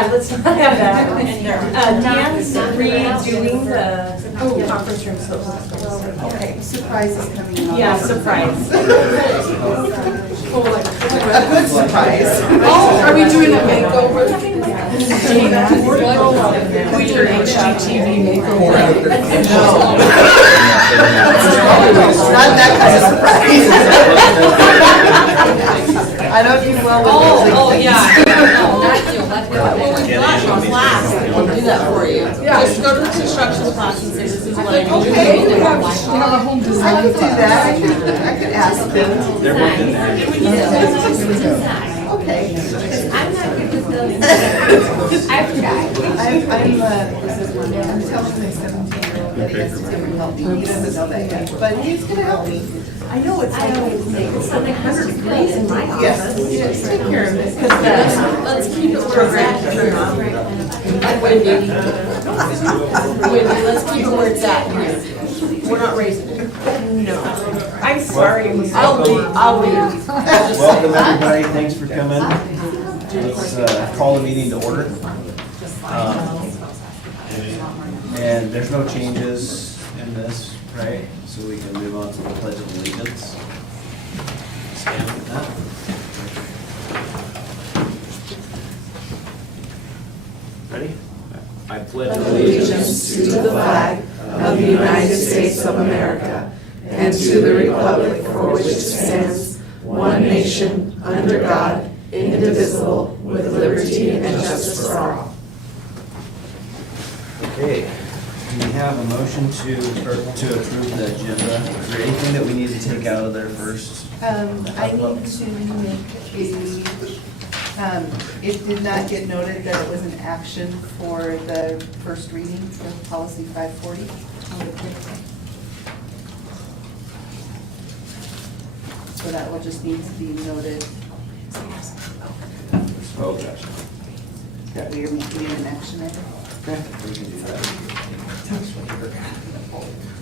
Yeah, let's not have that. Dan's redoing the conference room, so. Okay, surprise is coming on. Yeah, surprise. A good surprise. Oh, are we doing a makeover? We do an HGTV makeover. No. Not that kind of surprise. I don't do well with building Oh, things. yeah. No, not you. Well, we got a class. We'll do that for you. Just go to the construction class and say, this is what I do. Okay, we have a home I could do that. I could ask them. Okay. I'm not good with those. I forgot. I'm telling my 17-year-old that he has to come and help me. He doesn't know that yet, but he's gonna help me. I know it's like, it's like 100 degrees in my office. Yes, take care of this. Let's keep it where it's at. Wendy, let's keep it where it's at here. We're not raising it. No. I'm sorry. I'll leave. Welcome, everybody. Thanks for coming. Let's call the meeting to order. And there's no changes in this, right? So we can move on to the Pledge of Allegiance. Stand with that. Ready? I pledge allegiance to the flag of the United States of America and to the republic for which it stands, one nation, under God, indivisible, with liberty and justice for all. Okay, do we have a motion to approve the agenda? Is there anything that we need to take out of there first? I need to make it did not get noted that it was an action for the first reading for policy 540. So that will just need to be noted Oh, gotcha. that we are making an action item. Okay, we can do that.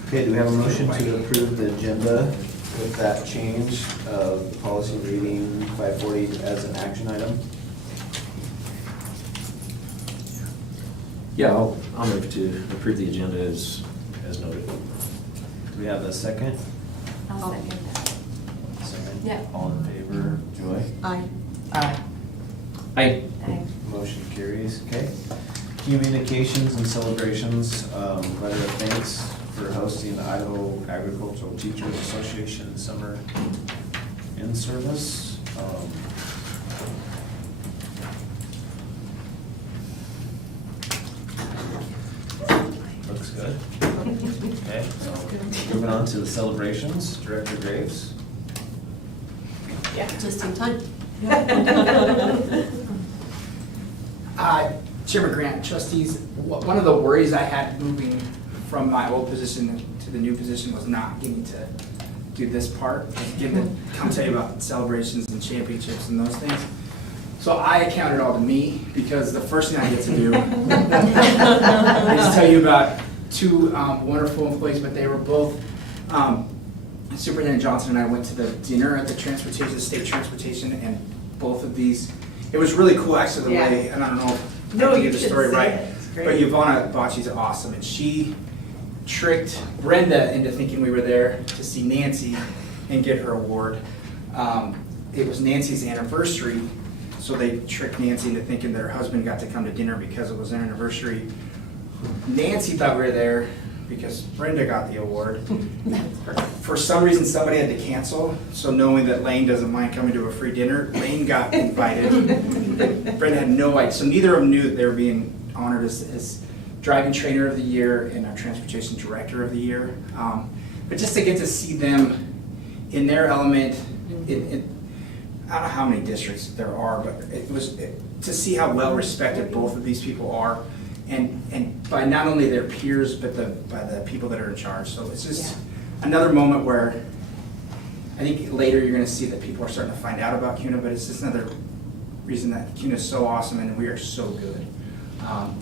Okay, do we have a motion to approve the agenda with that change of the policy reading 540 as an action item? Yeah, I'll move to approve the agenda as noted. Do we have a second? I'll second that. Second? Yeah. All in favor? Joy? Aye. Aye. Motion carries, okay. Communications and celebrations, letter of thanks for hosting the Idaho Agricultural Teachers Association Summer In-Service. Looks good. Okay, so moving on to the celebrations, Director Graves. Yeah, just in time. Chairman Grant, trustees, one of the worries I had moving from my old position to the new position was not getting to do this part, getting to come tell you about celebrations and championships and those things. So I account it all to me, because the first thing I get to do is tell you about two wonderful employees, but they were both, Superintendent Johnson and I went to the dinner at the state transportation, and both of these, it was really cool actually the way, and I don't know if I can get the story right, but Yvonne Bocci's awesome, and she tricked Brenda into thinking we were there to see Nancy and get her award. It was Nancy's anniversary, so they tricked Nancy into thinking that her husband got to come to dinner because it was their anniversary. Nancy thought we were there because Brenda got the award. For some reason, somebody had to cancel, so knowing that Lane doesn't mind coming to a free dinner, Lane got invited. Brenda had no idea, so neither of them knew that they were being honored as driving trainer of the year and our transportation director of the year. But just to get to see them in their element, I don't know how many districts there are, but to see how well respected both of these people are, and by not only their peers, but by the people that are in charge. So it's just another moment where I think later you're going to see that people are starting to find out about CUNA, but it's just another reason that CUNA is so awesome and we are so good.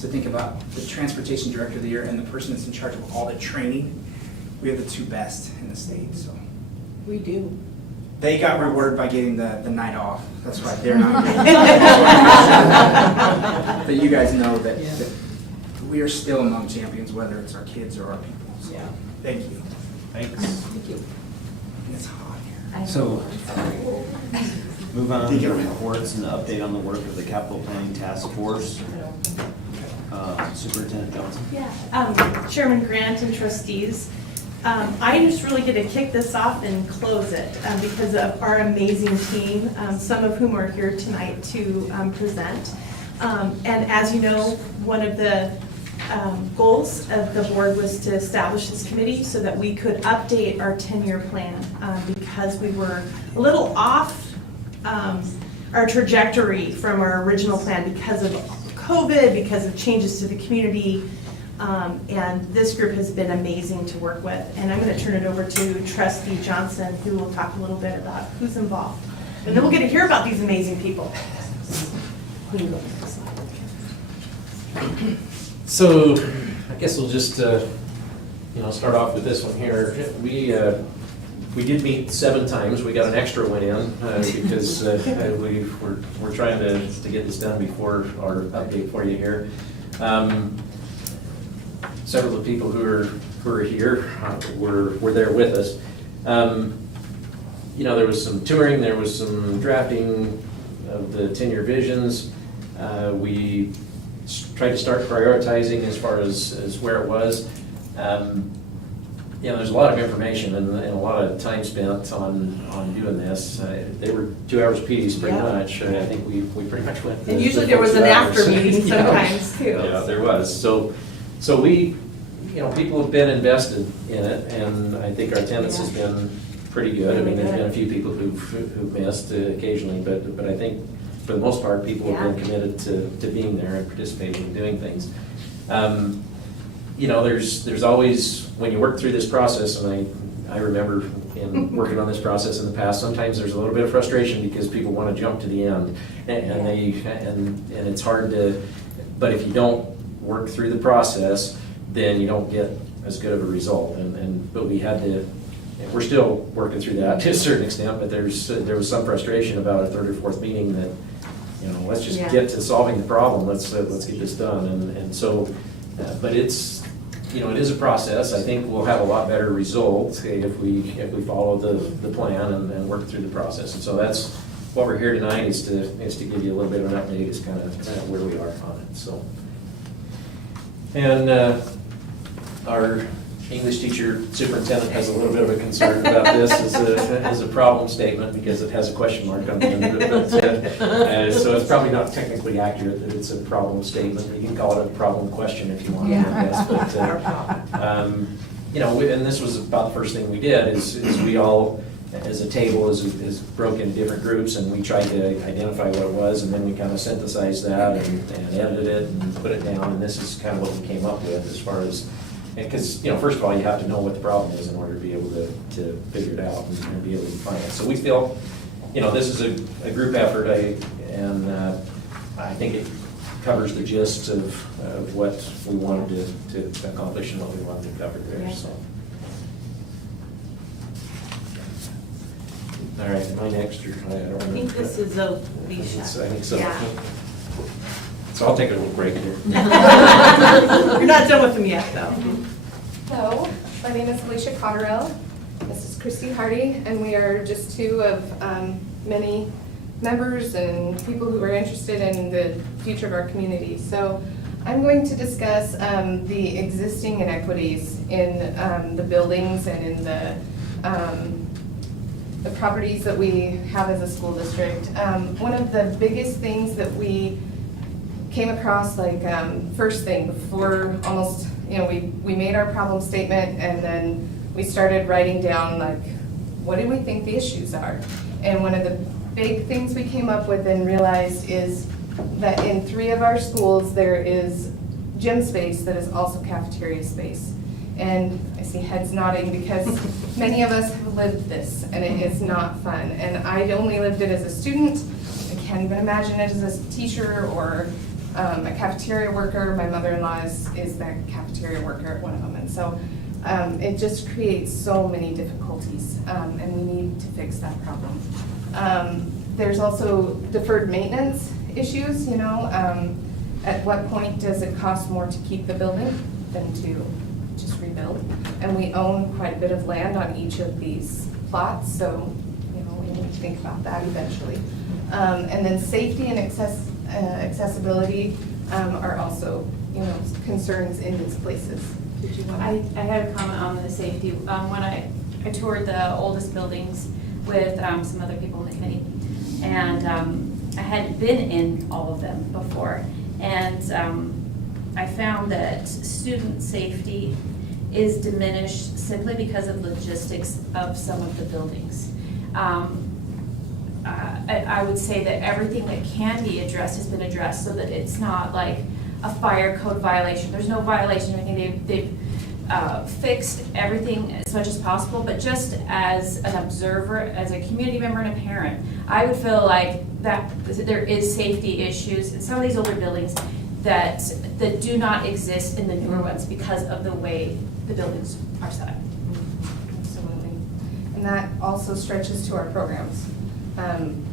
To think about the transportation director of the year and the person that's in charge of all the training, we have the two best in the state. So We do. They got rewarded by getting the night off. That's why they're not getting it. But you guys know that we are still among champions, whether it's our kids or our people. So, Yeah. thank you. Thanks. Thank you. And it's hot here. So, move on to reports and the update on the work of the capital planning task force. Superintendent Johnson. Yeah, Chairman Grant and trustees, I just really get to kick this off and close it because of our amazing team, some of whom are here tonight to present. And as you know, one of the goals of the board was to establish this committee so that we could update our 10-year plan because we were a little off our trajectory from our original plan because of COVID, because of changes to the community. And this group has been amazing to work with. And I'm going to turn it over to Trustee Johnson, who will talk a little bit about who's involved. And then we'll get to hear about these amazing people. So, I guess we'll just, start off with this one here. We did meet 7 times. We got an extra one in because we're trying to get this done before our update for you here. Several of the people who are here were there with us. There was some touring, there was some drafting of the 10-year visions. We tried to start prioritizing as far as where it was. There's a lot of information and a lot of time spent on doing this. They were 2 hours apiece, pretty much. I think we pretty much went. And usually there was an after meeting sometimes too. Yeah, there was. So we, people have been invested in it, and I think our attendance has been pretty good. I mean, there's been a few people who've missed occasionally, but I think for the most part, people have been committed to being there and participating and doing things. There's always, when you work through this process, and I remember in working on this process in the past, sometimes there's a little bit of frustration because people want to jump to the end, and it's hard to, but if you don't work through the process, then you don't get as good of a result. But we had to, and we're still working through that to a certain extent, but there was some frustration about a 3rd or 4th meeting that, let's just get to solving the problem. Let's get this done. And so, but it's, it is a process. I think we'll have a lot better results if we follow the plan and work through the process. And so that's what we're here tonight is to give you a little bit of an update as kind of where we are on it. So, and our English teacher superintendent has a little bit of a concern about this as a problem statement because it has a question mark on the end of it. So it's probably not technically accurate that it's a problem statement. You can call it a problem question if you want. I guess. But, and this was about the first thing we did is we all, as a table, is broke into different groups, and we tried to identify what it was, and then we kind of synthesized that and edited it and put it down, and this is kind of what we came up with as far as, because, first of all, you have to know what the problem is in order to be able to figure it out and be able to define it. So we feel, this is a group effort, and I think it covers the gist of what we wanted to accomplish and what we wanted to cover there, so. All right, am I next, or I don't remember? I think this is Alicia. I think so. Yeah. So I'll take a little break here. You're not done with them yet, though. Hello, my name is Alicia Cotterill. This is Christy Hardy, and we are just 2 of many members and people who are interested in the future of our community. So I'm going to discuss the existing inequities in the buildings and in the properties that we have as a school district. One of the biggest things that we came across, first thing before almost, we made our problem statement, and then we started writing down what do we think the issues are. And one of the big things we came up with and realized is that in 3 of our schools there is gym space that is also cafeteria space. And I see heads nodding because many of us have lived this, and it is not fun. And I only lived it as a student. I can't even imagine it as a teacher or a cafeteria worker. My mother-in-law is the cafeteria worker at one of them. And so It just creates so many difficulties, and we need to fix that problem. There's also deferred maintenance issues, you know. At what point does it cost more to keep the building than to just rebuild? And we own quite a bit of land on each of these plots, so, you know, we need to think about that eventually. And then safety and accessibility are also, you know, concerns in these places. Did you want to? I had a comment on the safety. When I toured the oldest buildings with some other people in the committee, and I hadn't been in all of them before, and I found that student safety is diminished simply because of logistics of some of the buildings. I would say that everything that can be addressed has been addressed, so that it's not like a fire code violation. There's no violation or anything. They've fixed everything as much as possible, but just as an observer, as a community member and a parent, I would feel like that there is safety issues in some of these older buildings that do not exist in the newer ones because of the way the buildings are set up. Absolutely. And that also stretches to our programs.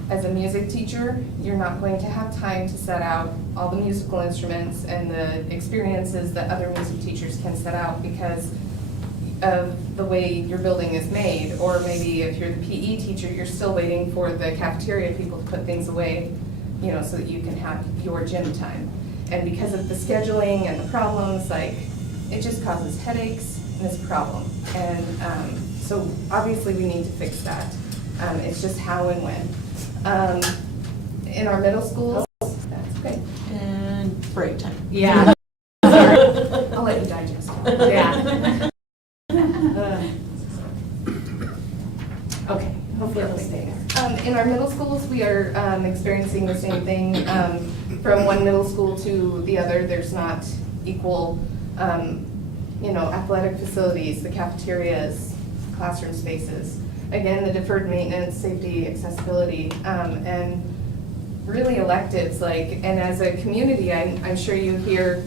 As a music teacher, you're not going to have time to set out all the musical instruments and the experiences that other music teachers can set out because of the way your building is made. Or maybe if you're the PE teacher, you're still waiting for the cafeteria people to put things away, you know, so that you can have your gym time. And because of the scheduling and the problems, like, it just causes headaches and it's a problem. And so obviously we need to fix that. It's just how and when. In our middle schools, that's okay. And break time. Yeah. I'll let you digest. Yeah. Okay, hopefully it'll stay there. In our middle schools, we are experiencing the same thing. From one middle school to the other, there's not equal, you know, athletic facilities, the cafeterias, classroom spaces. Again, the deferred maintenance, safety, accessibility, and really electives. Like, and as a community, I'm sure you hear,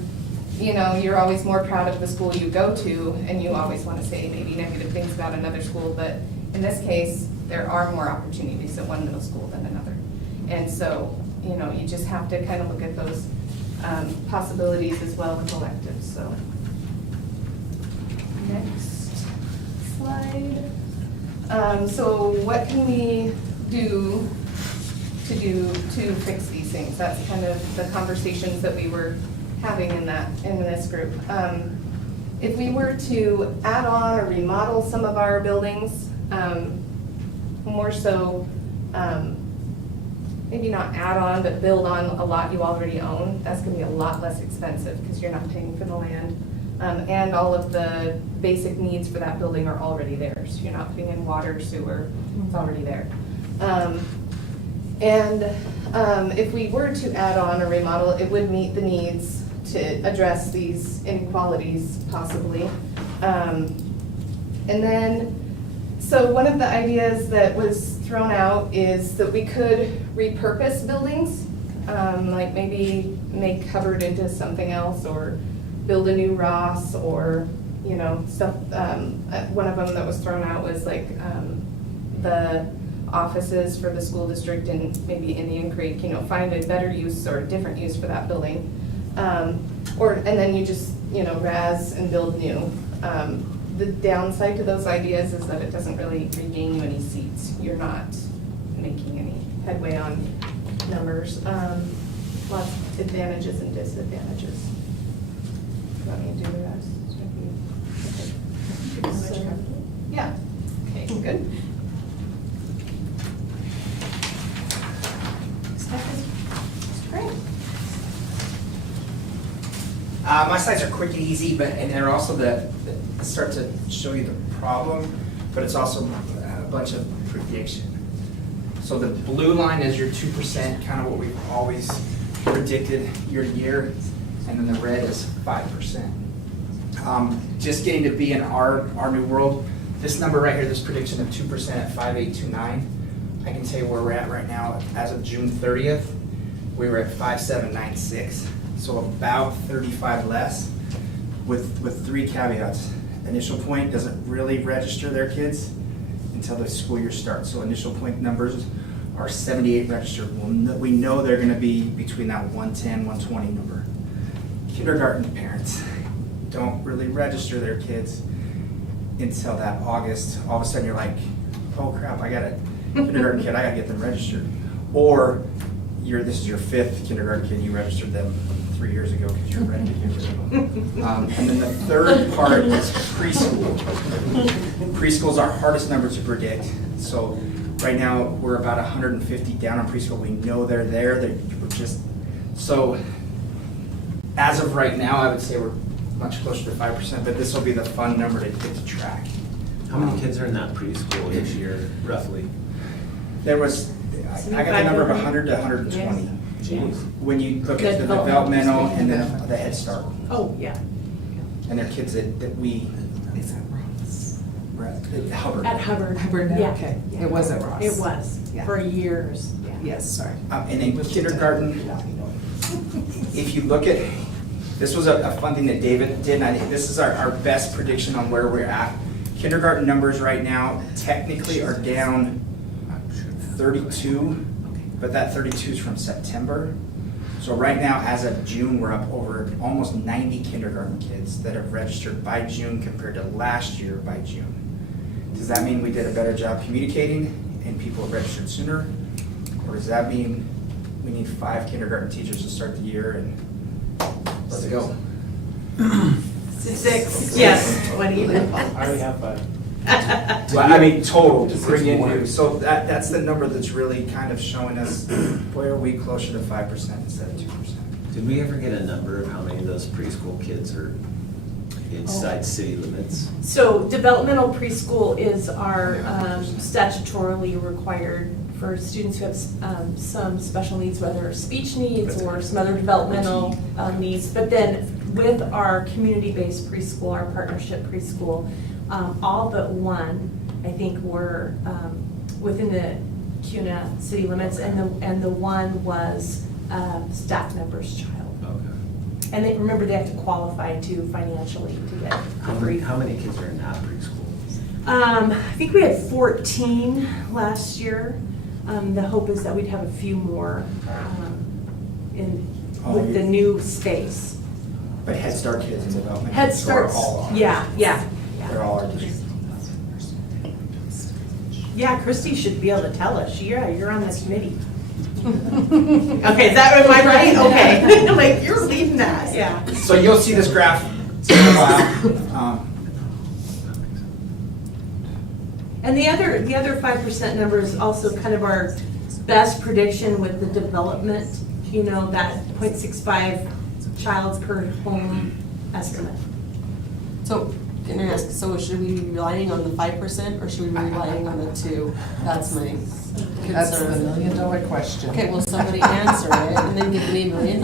you know, you're always more proud of the school you go to, and you always want to say maybe negative things about another school, but in this case, there are more opportunities at one middle school than another. And so, you know, you just have to kind of look at those possibilities as well with electives. So, next slide. So what can we do to fix these things? That's kind of the conversations that we were having in this group. If we were to add on or remodel some of our buildings, more so, maybe not add on, but build on a lot you already own, that's gonna be a lot less expensive because you're not paying for the land. And all of the basic needs for that building are already there. So you're not putting in water, sewer, it's already there. If we were to add on or remodel, it would meet the needs to address these inequalities possibly. So one of the ideas that was thrown out is that we could repurpose buildings, like maybe make Hubbard into something else or build a new Ross or, you know, stuff. One of them that was thrown out was like the offices for the school district in maybe Indian Creek, you know, find a better use or a different use for that building. And then you just, you know, razz and build new. The downside to those ideas is that it doesn't really regain you any seats. You're not making any headway on numbers. Lots of advantages and disadvantages. You want me to do the rest? Okay. Yeah. Okay, good. Great. My slides are quick and easy, and they're also that start to show you the problem, but it's also a bunch of prediction. So the blue line is your 2%, kind of what we've always predicted year to year, and then the red is 5%. Just getting to be in our new world, this number right here, this prediction of 2% at 5.829, I can tell you where we're at right now. As of June 30th, we were at 5.796, so about 35 less, with 3 caveats. Initial Point doesn't really register their kids until the school year starts. So Initial Point numbers are 78 registered. We know they're gonna be between that 110, 120 number. Kindergarten parents don't really register their kids until that August. All of a sudden you're like, oh crap, I got a kindergarten kid, I gotta get them registered. Or this is your 5th kindergarten kid, you registered them 3 years ago because you're ready to get rid of them. And then the third part is preschool. Preschool is our hardest number to predict. So right now, we're about 150 down on preschool. We know they're there. We're just, so as of right now, I would say we're much closer to 5%, but this will be the fun number to get to track. How many kids are in that preschool this year, roughly? There was, I got the number of 100 to 120. Jeez. When you look The at the developmental and then the Head Start. Oh, yeah. And they're kids that we, Is that Ross? at Hubbard. At Hubbard. Hubbard, Yeah. okay. It wasn't Ross. It was, Yeah. for years. Yes, sorry. And in kindergarten, if you look at, this was a fun thing that David did, and I think this is our best prediction on where we're at. Kindergarten numbers right now technically are down 32, but that 32 is from September. So right now, as of June, we're up over almost 90 kindergarten kids that have registered by June compared to last year by June. Does that mean we did a better job communicating and people have registered sooner? Or does that mean we need 5 kindergarten teachers to start the year and let's go? 6, yes, what even? I already have 5. Well, I mean, total, to bring in new, so that's the number that's really kind of showing us, boy, are we closer to 5% instead of 2%. Did we ever get a number of how many of those preschool kids are inside city limits? So developmental preschool is our statutorily required for students who have some special needs, whether speech needs or some other developmental needs. But then with our community-based preschool, our partnership preschool, all but one, I think, were within the CUNA city limits, and the one was staff member's child. Okay. And they, remember, they have to qualify too financially to get free. How many kids are in that preschool? I think we had 14 last year. The hope is that we'd have a few more with the new space. But Head Start kids in development. Head so are Start's, all ours. yeah. They're all our kids. Yeah, Christy should be able to tell us. You're on this committee. Okay, am I right? Okay. Like, you're leading that, yeah. So you'll see this graph in a while. And the other 5% number is also kind of our best prediction with the development, that 0.65 child per home estimate. So, can I ask, so should we be relying on the 5% or should we be relying on the 2? That's my That's the concern. $1 million question. Okay, well, somebody answer it and then give me $1 million.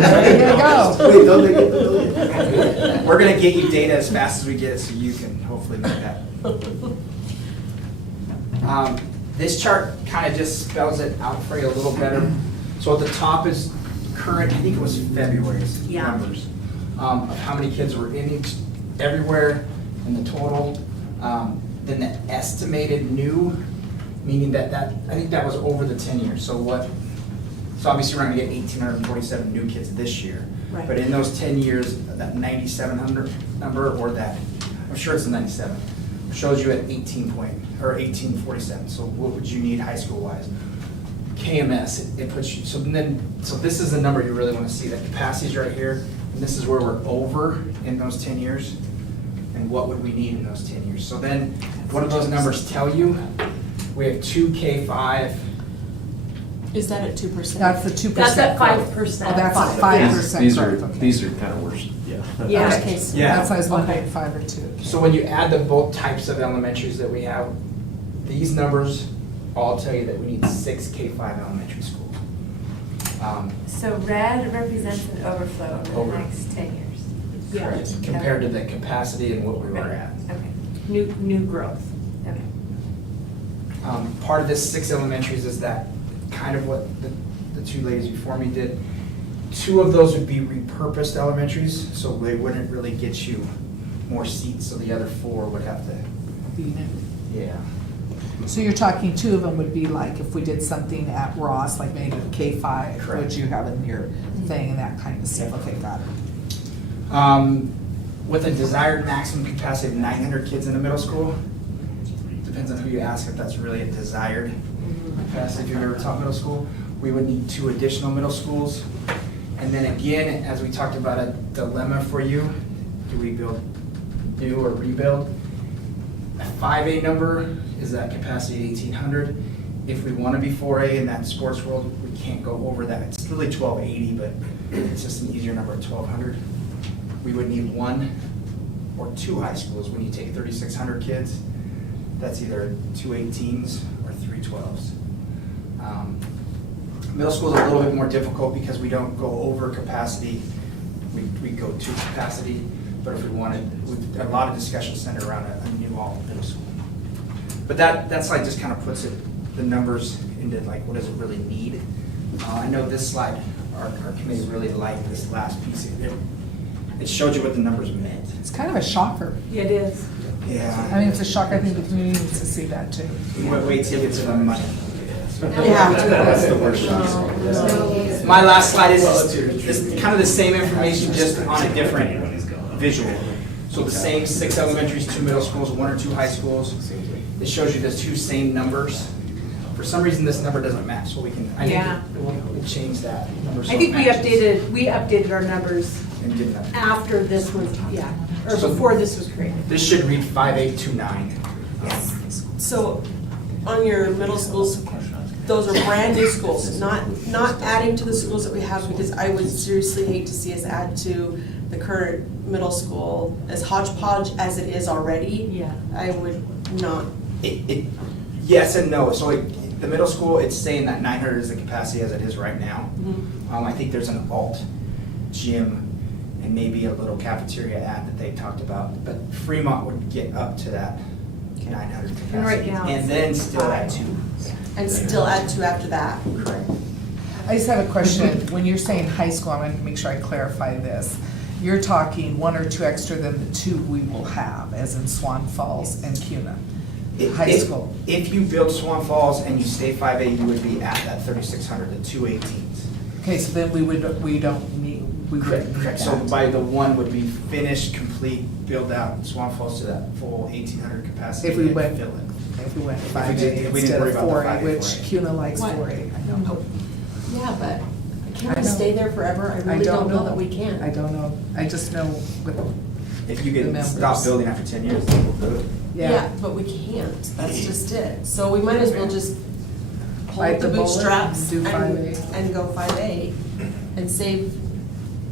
There you go. Wait, don't they get the million? We're gonna get you data as fast as we get it so you can hopefully make that. This chart kind of just spells it out for you a little better. So at the top is current, I think it was February's numbers, of how many kids were in everywhere and the total. Then the estimated new, meaning that I think that was over the 10 years. So obviously we're gonna get 1,847 new kids this year. Right. But in those 10 years, that 9,700 number, or that, I'm sure it's a 97, shows you at 1847. So what would you need high school wise? KMS, it puts you, so this is the number you really want to see. The capacity's right here, and this is where we're over in those 10 years. And what would we need in those 10 years? So then, what do those numbers tell you? We have 2 K5. Is that at 2%? That's the 2%. That's at growth. 5%. Oh, that's at 5%. These are, growth, okay. these are kind of worse, yeah. Yeah. Okay, so Yeah. that's why I was wondering 5 or 2. So when you add the both types of elementaries that we have, these numbers all tell you that we need 6 K5 elementary schools. So red represents an overflow over the Over. next 10 years. Yeah. Correct, compared to the capacity and what we were at. Okay, New growth. okay. Part of this 6 elementaries is that kind of what the 2 ladies before me did. 2 of those would be repurposed elementaries, so they wouldn't really get you more seats, so the other 4 would have to, yeah. So you're talking 2 of them would be like if we did something at Ross, like maybe K5, Correct. which you have in your thing and that kind of stuff. Okay, got it. With a desired maximum capacity of 900 kids in a middle school, depends on who you ask if that's really a desired capacity. If you've ever taught middle school, we would need 2 additional middle schools. And then again, as we talked about, a dilemma for you, do we build new or rebuild? A 5A number is that capacity 1,800. If we want to be 4A in that sports world, we can't go over that. It's really 1,280, but it's just an easier number at 1,200. We would need 1 or 2 high schools when you take 3,600 kids. That's either 2 18s or 3 12s. Middle school is a little bit more difficult because we don't go over capacity. We go to capacity, but if we wanted, a lot of discussion centered around a new all middle school. But that slide just kind of puts the numbers into like, what does it really need? I know this slide, our committee really liked this last piece. It showed you what the numbers meant. It's kind of a shocker. It is. Yeah. I mean, it's a shock. I think the community needs to see that too. Wait till you get to the money. Yeah. That's the worst shock. My last slide is kind of the same information, just on a different visual. So the same 6 elementaries, 2 middle schools, 1 or 2 high schools. It shows you the 2 same numbers. For some reason, this number doesn't match, so we can, I Yeah. think we'll change that number. so I think it we matches. updated our numbers And get that. after this was, or So- before this was created. This should read 5829. So on your middle schools, those are brand new schools, not adding to the schools that we have, because I would seriously hate to see us add to the current middle school as hodgepodge as it is already. Yeah. I would not. Yes and no. So the middle school, it's saying that 900 is the capacity as it is right now. I think there's an alt gym and maybe a little cafeteria ad that they talked about, but Fremont would get up to that 900 capacity. And right now And it's then still add 2. And still add 2 after that. Correct. I just have a question. When you're saying high school, I'm going to make sure I clarify this. You're talking 1 or 2 extra than the 2 we will have, as in Swan Falls and Cuna. High school. If you build Swan Falls and you stay 5A, you would be at that 3,600, the 2 18s. Okay, so then we wouldn't need Correct. So that. by the 1 would be finished, complete, build out Swan Falls to that full 1,800 capacity. If we and went- fill it. If we went If we 5A didn't instead worry of about the 4A, 5A, which 4A. Cuna likes What? 4A, I know. Yeah, but I can't we know. stay there forever? I really don't know that we can. I don't know. I just know with, If you The could members. stop building after 10 years, then we'll do it. yeah. But we can't. That's just it. So we might as well just Bite hold the the bullet bootstraps and do 5A. and go 5A and save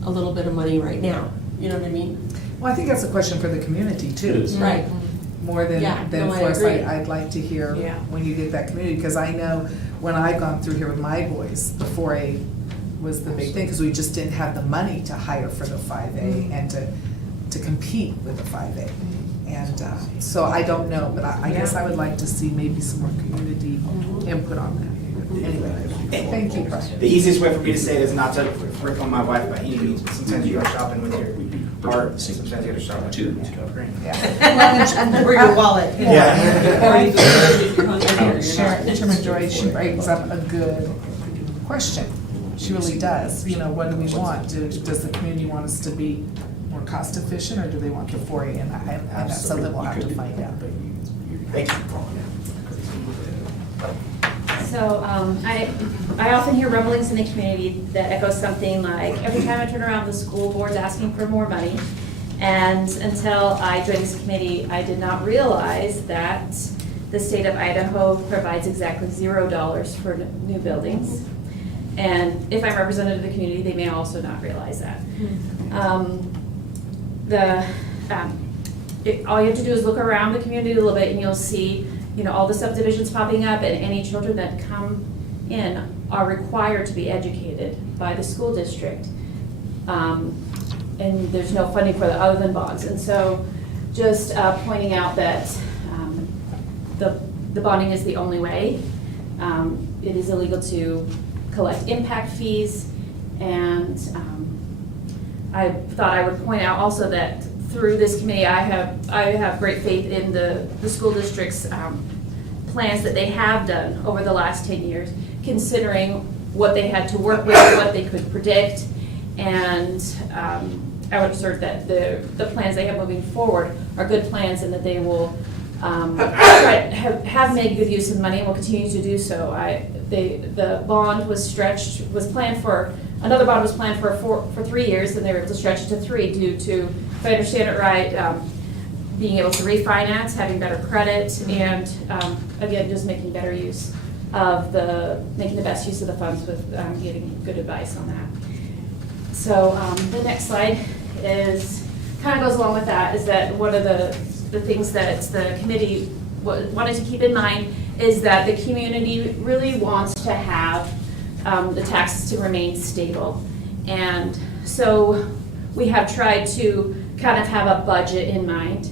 a little bit of money right now. You know what I mean? Well, I think that's a question for the community too. Right. More than Yeah, no, I for us. agree. I'd like to hear Yeah. when you get that community, because I know when I've gone through here with my boys, the 4A was the big thing, because we just didn't have the money to hire for the 5A and to compete with the 5A. And so I don't know, but I guess I would like to see maybe some more community input on that. Anyway, thank you. The easiest way for me to say it is not to rip on my wife by any means, but sometimes you go shopping with your heart, sometimes you go shopping with your brain. Yeah. Or your wallet. Chairman Joy, she brings up a good question. She really does. You know, what do we want? Does the community want us to be more cost efficient, or do they want the 4A? And that's something we'll have to find out. Thank you. So I often hear rumblings in the community that echo something like, every time I turn around, the school board's asking for more money. And until I joined this committee, I did not realize that the state of Idaho provides exactly $0 for new buildings. And if I'm representative of the community, they may also not realize that. All you have to do is look around the community a little bit and you'll see, you know, all the subdivisions popping up, and any children that come in are required to be educated by the school district. And there's no funding for that other than bonds. And so just pointing out that the bonding is the only way. It is illegal to collect impact fees, And I thought I would point out also that through this committee, I have great faith in the school district's plans that they have done over the last 10 years, considering what they had to work with, what they could predict, and I would assert that the plans they have moving forward are good plans and that they will have made good use of money and will continue to do so. The bond was planned for, another bond was planned for 3 years, and they were able to stretch it to 3 due to, if I understand it right, being able to refinance, having better credit, and again, just making better use of making the best use of the funds with getting good advice on that. So the next slide kind of goes along with that, is that one of the things that the committee wanted to keep in mind is that the community really wants to have the taxes to remain stable. And so we have tried to kind of have a budget in mind.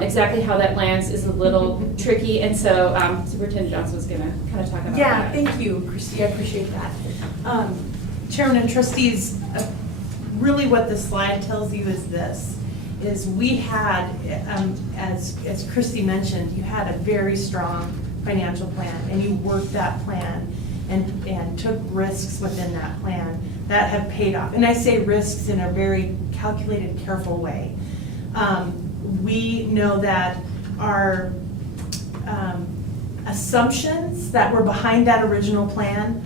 Exactly how that lands is a little tricky, and so Superintendent Johnson was going to kind of talk about that. Yeah, thank you, Christy, I appreciate that. Chairman and trustees, really what the slide tells you is this, is we had, as Christy mentioned, you had a very strong financial plan, and you worked that plan and took risks within that plan that have paid off. And I say risks in a very calculated, careful way. We know that our assumptions that were behind that original plan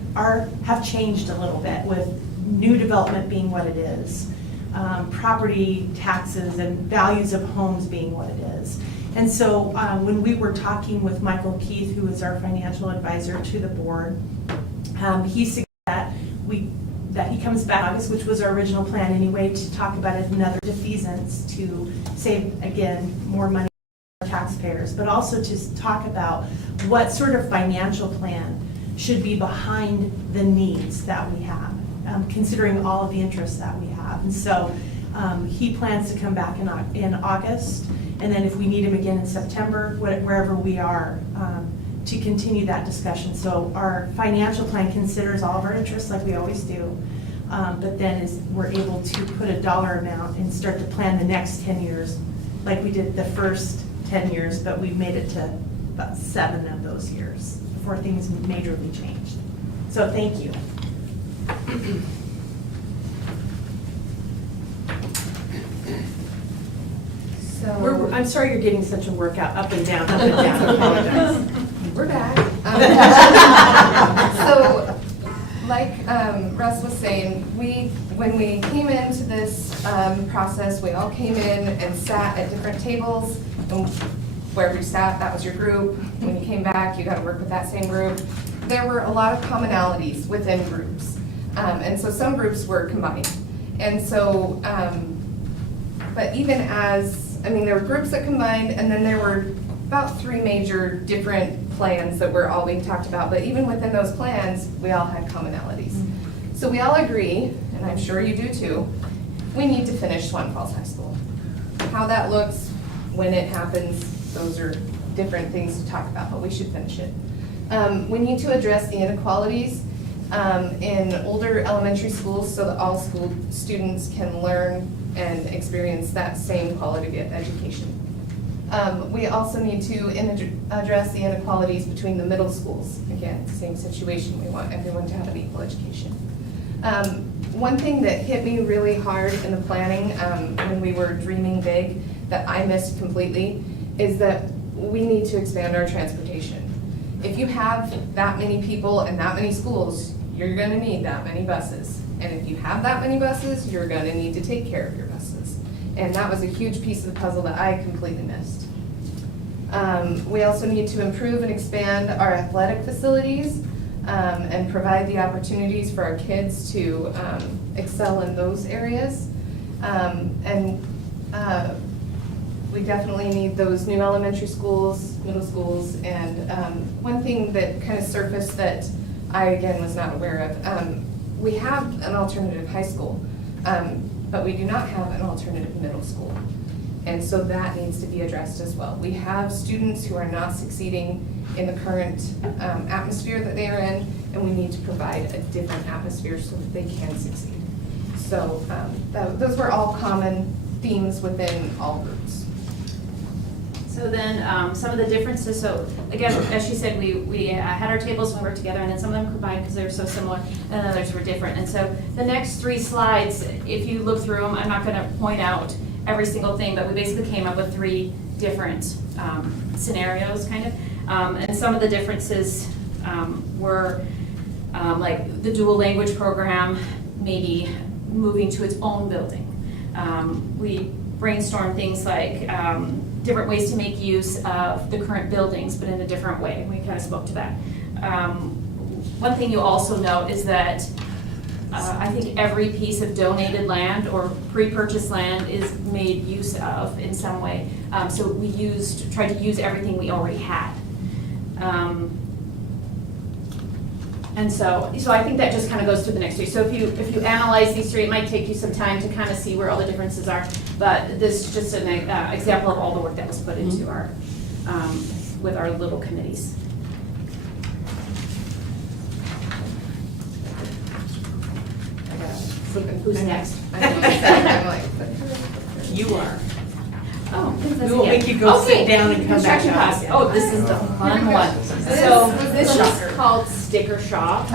have changed a little bit, with new development being what it is, property taxes and values of homes being what it is. And so when we were talking with Michael Keith, who is our financial advisor to the board, he suggested that he comes back in August, which was our original plan anyway, to talk about another defeasance to save, again, more money for taxpayers, but also to talk about what sort of financial plan should be behind the needs that we have, considering all of the interests that we have. And so he plans to come back in August, and then if we need him again in September, wherever we are, to continue that discussion. So our financial plan considers all of our interests like we always do, but then we're able to put a dollar amount and start to plan the next 10 years like we did the first 10 years, but we've made it to about 7 of those years before things majorly changed. So thank you. I'm sorry you're getting such a workout up and down, I apologize. We're back. So, like Russ was saying, when we came into this process, we all came in and sat at different tables, and wherever you sat, that was your group. When you came back, you got to work with that same group. There were a lot of commonalities within groups, and so some groups were combined. And so, but even there were groups that combined, and then there were about 3 major different plans that were all being talked about, but even within those plans, we all had commonalities. Mm-hmm. So we all agree, and I'm sure you do too, we need to finish Swan Falls High School. How that looks, when it happens, those are different things to talk about, but we should finish it. We need to address the inequalities in older elementary schools so that all school students can learn and experience that same quality of education. We also need to address the inequalities between the middle schools. Again, same situation, we want everyone to have an equal education. One thing that hit me really hard in the planning when we were dreaming big that I missed completely is that we need to expand our transportation. If you have that many people and that many schools, you're going to need that many buses. And if you have that many buses, you're going to need to take care of your buses. And that was a huge piece of the puzzle that I completely missed. We also need to improve and expand our athletic facilities and provide the opportunities for our kids to excel in those areas. We definitely need those new elementary schools, middle schools, and one thing that kind of surfaced that I, again, was not aware of, we have an alternative high school, but we do not have an alternative middle school. And so that needs to be addressed as well. We have students who are not succeeding in the current atmosphere that they are in, and we need to provide a different atmosphere so that they can succeed. So those were all common themes within all groups. So then, some of the differences, so again, as she said, we had our tables when we worked together, and then some of them combined because they were so similar, and others were different. And so the next 3 slides, if you look through them, I'm not gonna point out every single thing, but we basically came up with 3 different scenarios, kind of. And some of the differences were like the dual language program, maybe moving to its own building. We brainstormed things like different ways to make use of the current buildings, but in a different way. We kind of spoke to that. One thing you also note is that I think every piece of donated land or pre-purchased land is made use of in some way. So we tried to use everything we already had. And so I think that just kind of goes through the next 3. So if you analyze these 3, it might take you some time to kind of see where all the differences are. But this is just an example of all the work that was put into our, with our little committees. Who's next? I'm like, You are. Oh, We will make you go sit down and come back construction up. costs. Oh, this is the fun one. So this is called sticker shock.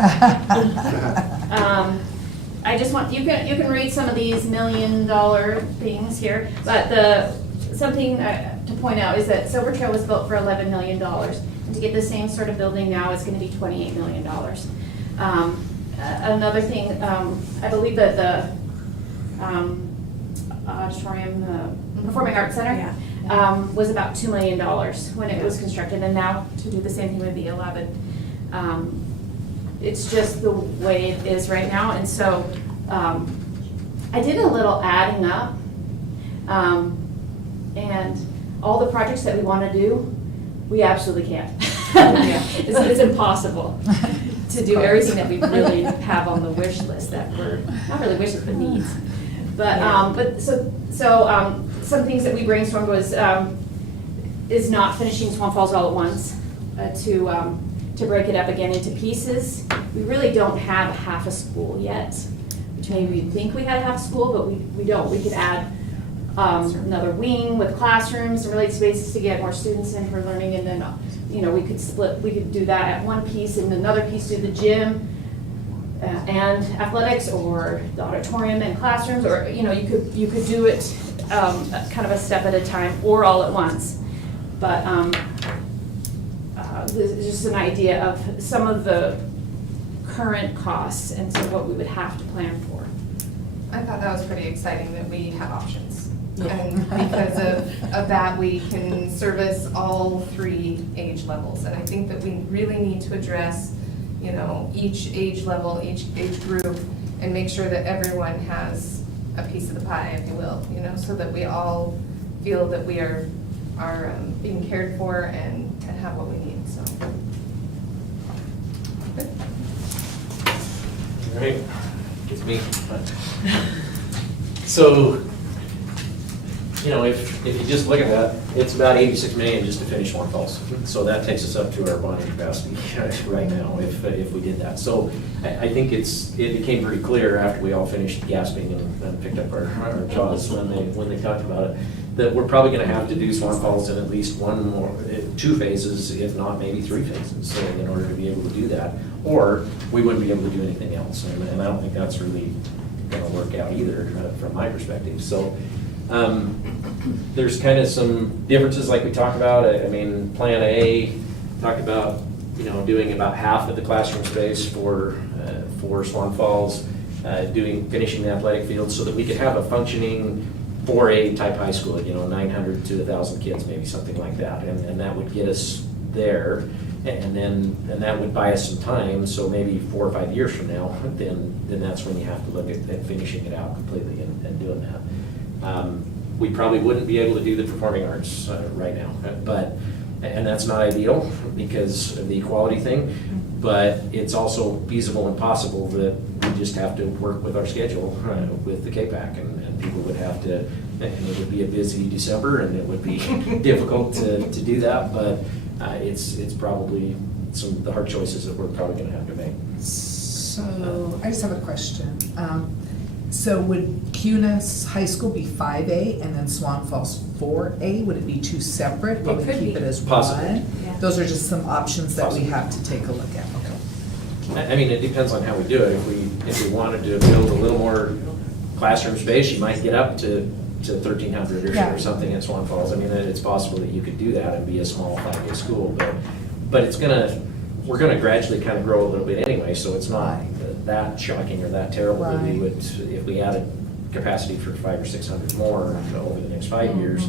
I just want, you can read some of these $1 million things here, but something to point out is that Silver Trail was built for $11 million. And to get the same sort of building now is gonna be $28 million. Another thing, I believe that the auditorium, Performing Arts Center, was about $2 million when it was constructed, and now to do the same thing would be 11. It's just the way it is right now, and so I did a little adding up, and all the projects that we want to do, we absolutely can't. It's impossible to do everything that we really have on the wish list that we're, not really wishes, but needs. But some things that we brainstormed was is not finishing Swan Falls all at once, to break it up again into pieces. We really don't have half a school yet, which maybe we'd think we had half a school, but we don't. We could add another wing with classrooms and related spaces to get more students in for learning, and then we could do that at one piece, and another piece do the gym and athletics, or the auditorium and classrooms, or you could do it kind of a step at a time or all at once. But this is just an idea of some of the current costs and so what we would have to plan for. I thought that was pretty exciting that we have options. And because of that, we can service all 3 age levels. And I think that we really need to address, each age level, each age group, and make sure that everyone has a piece of the pie, if you will, so that we all feel that we are being cared for and have what we need, so. Good. All right, it's me. So, if you just look at that, it's about 86 million just to finish Swan Falls. So that takes us up to our bonding capacity right now if we did that. So I think it became very clear after we all finished gasping and picked up our jaws when they talked about it, that we're probably gonna have to do Swan Falls in at least 2 phases, if not maybe 3 phases, so in order to be able to do that. Or we wouldn't be able to do anything else, and I don't think that's really gonna work out either from my perspective. So there's kind of some differences like we talked about. I mean, Plan A talked about, doing about half of the classroom space for Swan Falls, finishing the athletic field so that we could have a functioning 4A type high school, 900 to 1,000 kids, maybe something like that. And that would get us there. And that would buy us some time, so maybe 4 or 5 years from now, then that's when you have to look at finishing it out completely and doing that. We probably wouldn't be able to do the performing arts right now, and that's not ideal because of the equality thing, but it's also feasible and possible that we just have to work with our schedule with the KPAC, and people would have to, and it would be a busy December, and it would be difficult to do that, but it's probably the hard choices that we're probably gonna have to make. So, I just have a question. So would Cunas High School be 5A and then Swan Falls 4A? Would it be two separate? Would we could keep be. it as Possibly. one? Yeah. Those are just some options that we Possibly. have to take a look at, okay? I mean, it depends on how we do it. If we wanted to build a little more classroom space, you might get up to 1,300 Yeah. or something in Swan Falls. I mean, it's possible that you could do that and be a small 5A school, but we're gonna gradually kind of grow a little bit anyway, so it's not that shocking or that terrible that we Right. would, if we added capacity for 500 or 600 more over the next 5 years,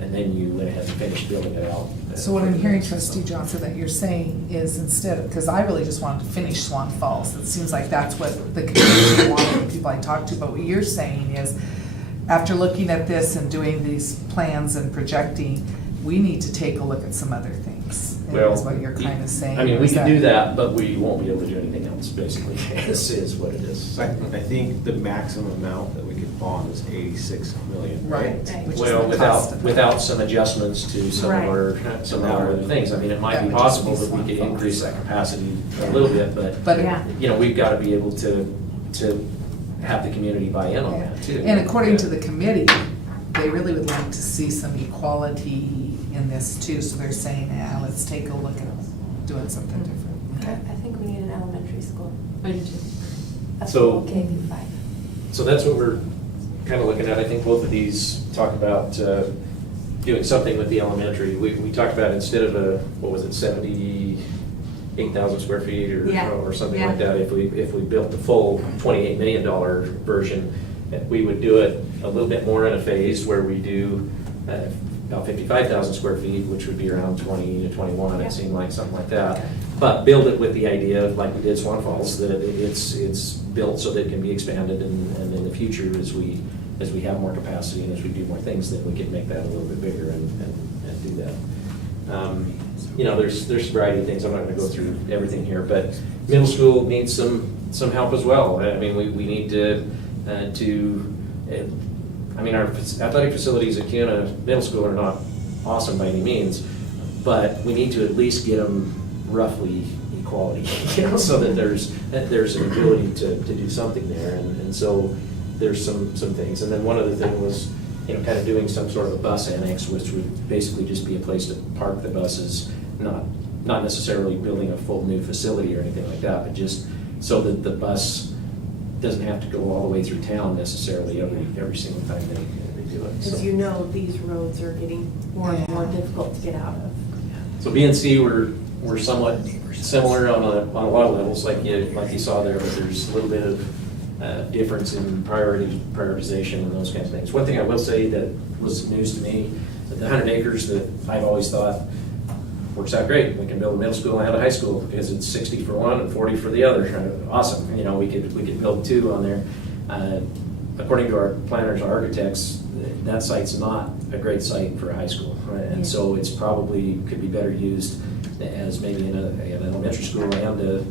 and then you went ahead and finished building it out. So what I'm hearing, Trustee Johnson, that you're saying is instead of, because I really just wanted to finish Swan Falls. It seems like that's what the community wanted, the people I talked to. But what you're saying is, after looking at this and doing these plans and projecting, we need to take a look at some other things. Is what you're kind of saying. I mean, we is can do that, but we won't be able to do anything else, basically. This is what it is. I think the maximum amount that we could bond is 86 million, right? Right. Which is Well, the cost of it. without some adjustments to some of our other things. I mean, it might That be would just be possible that we could Swan increase Falls. that capacity a little bit, But you know, we've got to be able to have the community buy in on that too. And according to the committee, they really would like to see some equality in this too, so they're saying, yeah, let's take a look at doing something different. Okay. I think we need an elementary school. I do too. A So- full K through 5. So that's what we're kind of looking at. I think both of these talk about doing something with the elementary. We talked about instead of what was it, 78,000 square feet or something like that, if we built the full $28 million version, we would do it a little bit more in a phase where we do about 55,000 square feet, which would be around 20 to 21, it seemed like, something like that. But build it with the idea, like we did Swan Falls, that it's built so that it can be expanded, and in the future, as we have more capacity and as we do more things, then we can make that a little bit bigger and do that. You know, there's a variety of things, I'm not gonna go through everything here, but middle school needs some help as well. I mean, we need I mean, our athletic facilities at Cuna Middle School are not awesome by any means, but we need to at least get them roughly equality, you know, so that there's an ability to do something there, and so there's some things. And then one other thing was, you know, kind of doing some sort of a bus annex, which would basically just be a place to park the buses, not necessarily building a full new facility or anything like that, but just so that the bus doesn't have to go all the way through town necessarily every single time they do it. So- As you know, these roads are getting more and more difficult to get out of. So B and C, we're somewhat similar on a lot of levels, like you saw there, but there's a little bit of difference in prioritization and those kinds of things. One thing I will say that was news to me, that the 100 acres that I've always thought works out great. We can build a middle school and a high school because it's 60 for one and 40 for the other. Awesome. You know, we could build two on there. According to our planners, our architects, that site's not a great site for a high school, right? And so it's probably could be better used as maybe an elementary school and a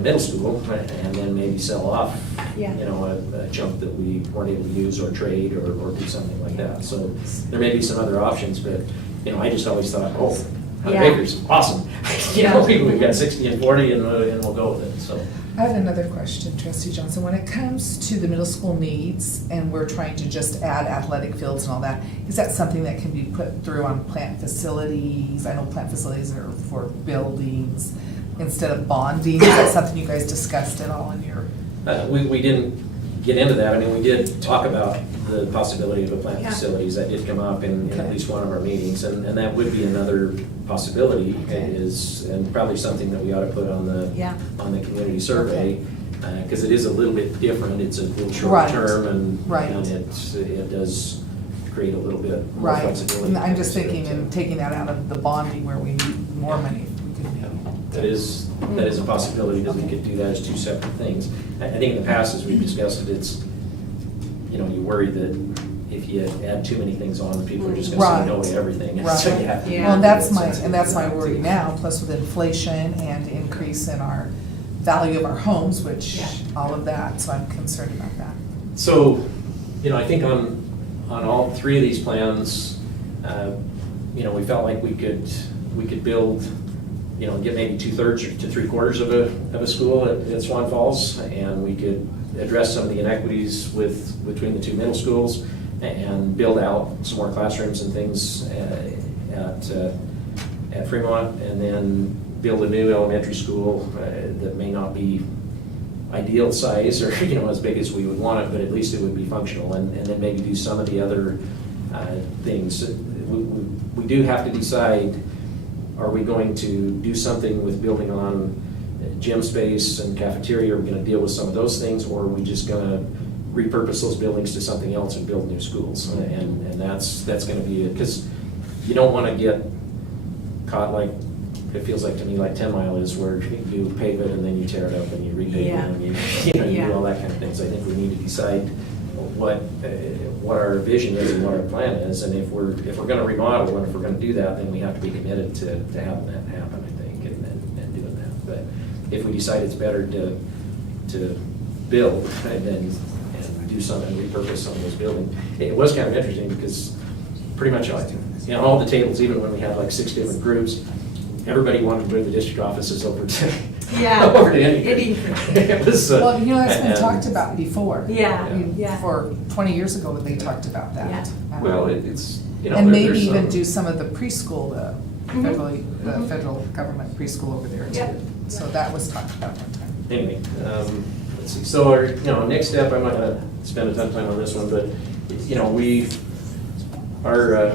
middle school, right? And then maybe sell off, you know, a chunk that we weren't able to use or trade or do something like that. So there may be some other options, but you know, I just always thought, 100 acres, awesome. You know, we've got 60 and 40 and we'll go with it, so. I have another question, Trustee Johnson. When it comes to the middle school needs, and we're trying to just add athletic fields and all that, is that something that can be put through on plant facilities? I know plant facilities are for buildings instead of bonding. Is that something you guys discussed at all in your? We didn't get into that. I mean, we did talk about the possibility of a plant facilities. That did come up in at least one of our meetings, and that would be another possibility, and probably something that we ought to put on the community survey, because it is a little bit different. It's a little short term, and it does create a little bit more flexibility. And I'm just thinking in taking that out of the bonding where we need more money. That is a possibility that we could do that as two separate things. I think in the past, as we've discussed it, it's, you know, you worry that if you add too many things on, people are just gonna say no to everything. And so you have to- Well, that's my worry now, plus with inflation and increase in our value of our homes, which, all of that, so I'm concerned about that. So, you know, I think on all three of these plans, you know, we felt like we could build get maybe 2/3 to 3/4 of a school at Swan Falls, and we could address some of the inequities between the two middle schools and build out some more classrooms and things at Fremont, and then build a new elementary school that may not be ideal size or as big as we would want it, but at least it would be functional, and then maybe do some of the other things. We do have to decide, are we going to do something with building on gym space and cafeteria? Are we going to deal with some of those things, or are we just going to repurpose those buildings to something else and build new schools? And that's going to be it, because you don't want to get caught like it feels like to me like 10 Mile is, where you pave it and then you tear it up and you repave it and you do all that kind of things. I think we need to decide what our vision is and what our plan is, and if we're going to remodel and if we're going to do that, then we have to be committed to having that happen, I think, and doing that. But if we decide it's better to build and do something, repurpose some of those buildings, it was kind of interesting because pretty much all the tables, even when we had like 6 different groups, everybody wanted to move the district offices over to over to Eddington. It was Well, that's been talked about before. Yeah, I mean, yeah. For 20 years ago, they talked about that. Yeah. Well, it's And maybe there's even some- do some of the preschool, the federal government preschool over there Yeah. too. So that was talked about one time. Anyway, let's see. So our next step, I'm not gonna spend a ton of time on this one, but our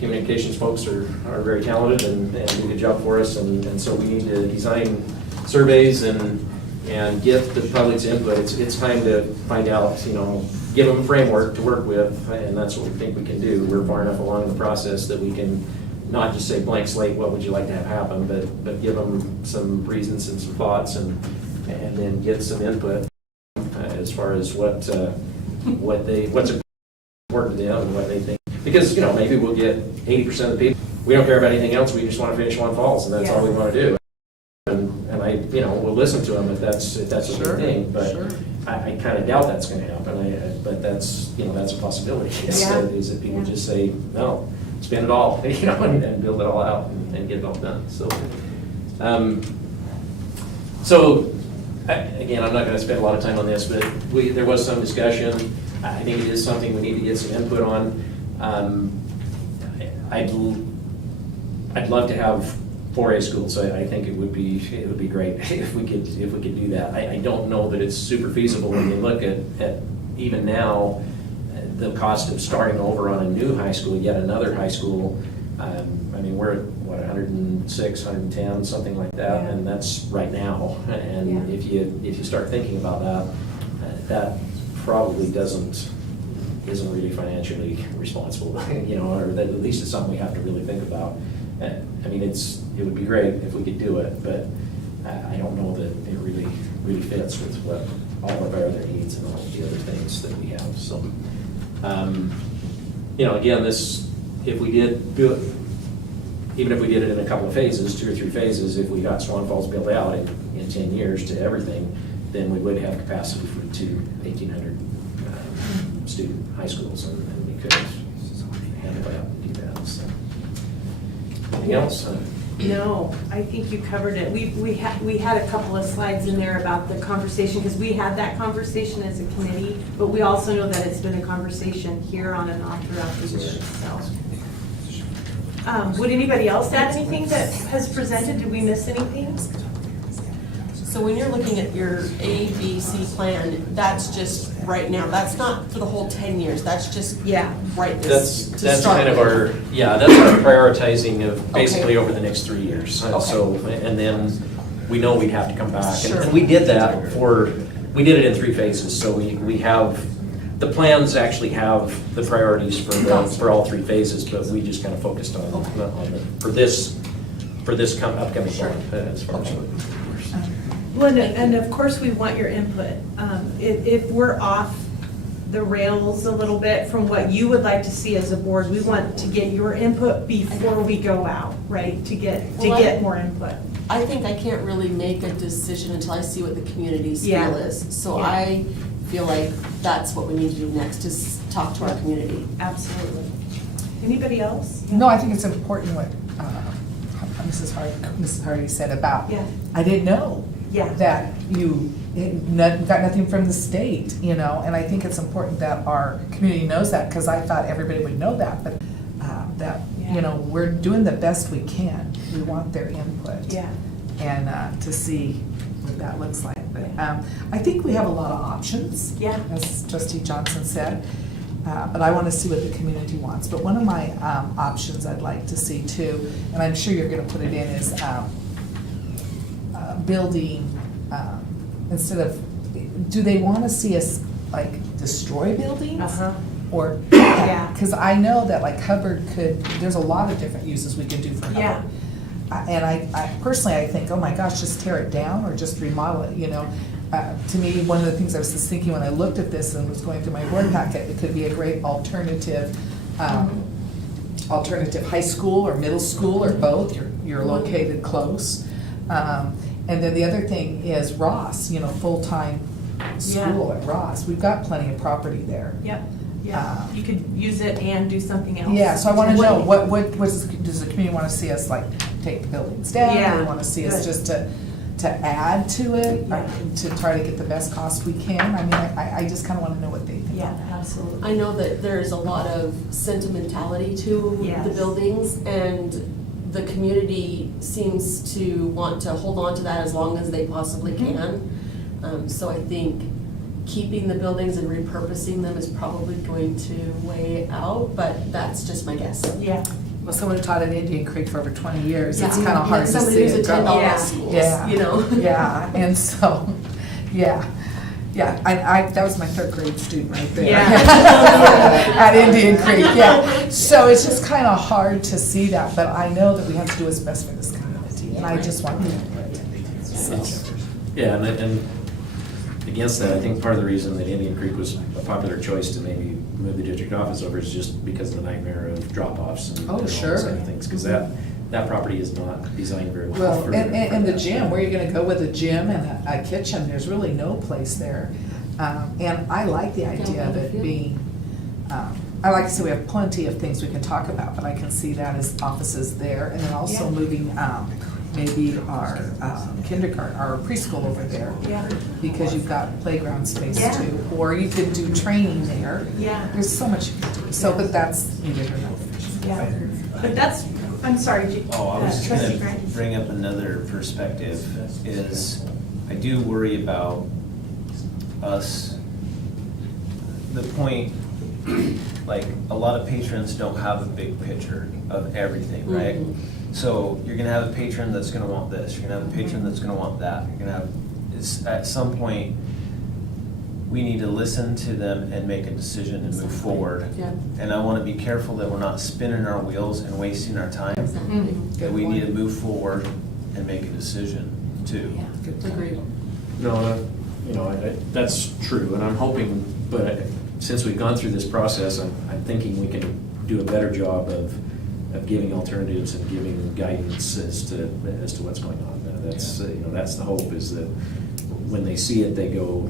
communications folks are very talented and do a good job for us, and so we need to design surveys and get the public's input. It's time to find out, give them a framework to work with, and that's what we think we can do. We're far enough along in the process that we can not just say blank slate, what would you like to have happen, but give them some reasons and some thoughts, and then get some input as far as what's important to them and what they think. Because, maybe we'll get 80% of the people, we don't care about anything else, we just want to finish Swan Falls, and that's all we want to do. And we'll listen to them if that's a good thing, but I kind of doubt that's going to happen. But that's a possibility. Is that people just say, no, spend it all, and build it all out and get it all done. So, again, I'm not going to spend a lot of time on this, but there was some discussion. I think it is something we need to get some input on. I'd love to have 4A schools. I think it would be great if we could do that. I don't know that it's super feasible when you look at even now the cost of starting over on a new high school, yet another high school. We're at what, 106, 110, something like that, and that's right now. And if you start thinking about that, that probably isn't really financially responsible, or that at least it's something we have to really think about. It would be great if we could do it, but I don't know that it really fits with what all of our other needs and all of the other things that we have. So, again, if we did do it, even if we did it in a couple of phases, 2 or 3 phases, if we got Swan Falls built out in 10 years to everything, then we would have capacity for 2 1,800 student high schools, and we could handle that and do that. So, anything else? No, I think you covered it. We had a couple of slides in there about the conversation, because we had that conversation as a committee, but we also know that it's been a conversation here on and off throughout the year, so. Would anybody else add anything that has presented? Did we miss anything? So when you're looking at your A, B, C plan, that's just right now, that's not for the whole 10 years, that's just right this to That's start kind of with. that's our prioritizing of basically Okay. over the next 3 years. Okay. So, and then we know we'd have to come back. Sure. And we did that we did it in 3 phases, so we have, the plans actually have the priorities for all 3 phases, but we just kind of focused on for this upcoming one as far as. Well, and of course, we want your input. If we're off the rails a little bit from what you would like to see as a board, we want to get your input before we go out, right? To get more input. I think I can't really make a decision until I see what the community's Yeah. feel is. So Yeah. I feel like that's what we need to do next, is talk to our community. Absolutely. Anybody else? No, I think it's important Mrs. Hardy said about, Yeah. I didn't know Yeah. that you got nothing from the state, you know, and I think it's important that our community knows that, because I thought everybody would know that, but that, you know, we're doing the best we can. We want their input. Yeah. And to see what that looks like. But I think we have a lot of options. Yeah. As Trustee Johnson said. But I want to see what the community wants. But one of my options I'd like to see too, and I'm sure you're going to put it in, is building, instead of, do they want to see us like destroy buildings? Uh-huh. Or, Yeah. because I know that like Hubbard could, there's a lot of different uses we could do for Hubbard. Yeah. And I personally, I think, oh my gosh, just tear it down or just remodel it, you know? To me, one of the things I was just thinking when I looked at this and was going through my board packet, it could be a great alternative, alternative high school or middle school or both. You're located close. And then the other thing is Ross, you know, full-time school at Ross. We've got plenty of property there. Yep, yeah, you could use it and do something else. Yeah, so I want to know, does the community want to see us like take the buildings down? Yeah, Do they want to see us good. just to add to it, Yeah. to try to get the best cost we can? I mean, I just kind of want to know what they think. Yeah, absolutely. I know that there's a lot of sentimentality to Yes. the buildings, and the community seems to want to hold on to that as long as they possibly can. So I think keeping the buildings and repurposing them is probably going to weigh out, but that's just my guess. Yeah, Well, someone who taught at Indian Creek for over 20 years, it's Yeah. kind of hard to see Somebody who's it attended all go. our schools, Yeah. you know? Yeah, and so, yeah, that was my third grade student right there. Yeah. At Indian Creek, yeah. So it's just kind of hard to see that, but I know that we have to do what's best for this community, and I just want to do it. So, Yeah, and against that, I think part of the reason that Indian Creek was a popular choice to maybe move the district office over is just because of the nightmare of drop-offs and Oh, all those sure. other things, because that property is not designed very well. Well, for and the that. gym, where are you gonna go with a gym and a kitchen? There's really no place there. And I like the idea of it being, I like to say we have plenty of things we can talk about, but I can see that as offices there. And then also Yeah. moving, maybe our kindergarten, our preschool over there. yeah, Because you've got playground space Yeah. too. Or you could do training there. yeah, There's so much you can do. So, but that's neither here nor there. yeah. But that's, I'm sorry, Oh, I was Trustee gonna Grant. bring up another perspective, is I do worry about us, the point, like, a lot of patrons don't have a big picture of everything, right? So you're gonna have a patron that's gonna want this, you're gonna have a patron that's gonna want that, you're gonna have, at some point, we need to listen to them and make a decision and move forward. Yeah. And I wanna be careful that we're not spinning our wheels and wasting our time. That we need to move forward and make a decision too. Agreed. No, you know, that's true, and I'm hoping, but since we've gone through this process, I'm thinking we can do a better job of giving alternatives and giving guidance as to what's going on. That's, you know, that's the hope, is that when they see it, they go,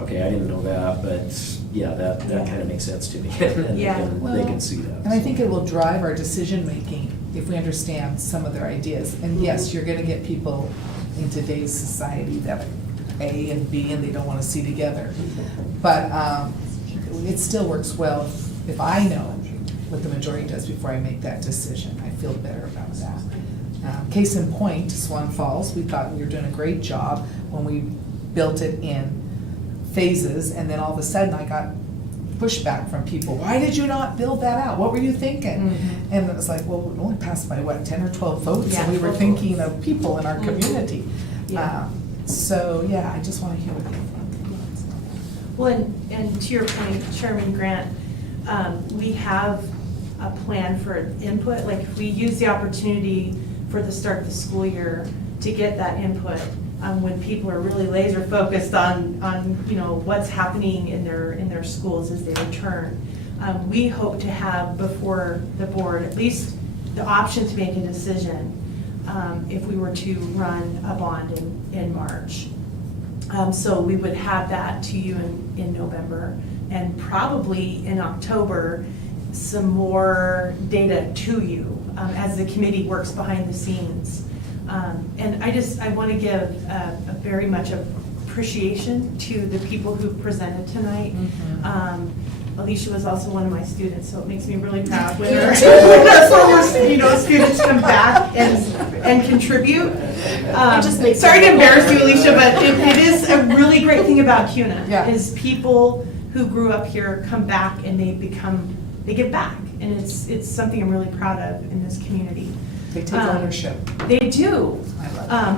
okay, I didn't know that, but yeah, that kind of makes sense to me. And Yeah. they can see that. And I think it will drive our decision-making if we understand some of their ideas. And yes, you're gonna get people in today's society that are A and B and they don't wanna see together. But it still works well if I know what the majority does before I make that decision. I feel better about that. Case in point, Swan Falls, we thought we were doing a great job when we built it in phases, and then all of a sudden I got pushback from people. Why did you not build that out? What were you thinking? And it was like, well, we only passed by, what, 10 or 12 votes? Yeah, And we were 12 thinking votes. of people in our community. Yeah. So, yeah, I just want to hear what you think. Well, and to your point, Chairman Grant, we have a plan for input, like if we use the opportunity for the start of the school year to get that input, when people are really laser focused on, you know, what's happening in their schools as they return. We hope to have before the board at least the option to make a decision if we were to run a bond in March. So we would have that to you in November, and probably in October, some more data to you as the committee works behind the scenes. And I want to give a very much appreciation to the people who presented tonight. Alicia was also one of my students, so it makes me really proud when our former, students come back and contribute. Sorry to embarrass you, Alicia, but it is a really great thing about CUNA, is people who grew up here come back and they give back, and it's something I'm really proud of in this community. They take ownership. They do.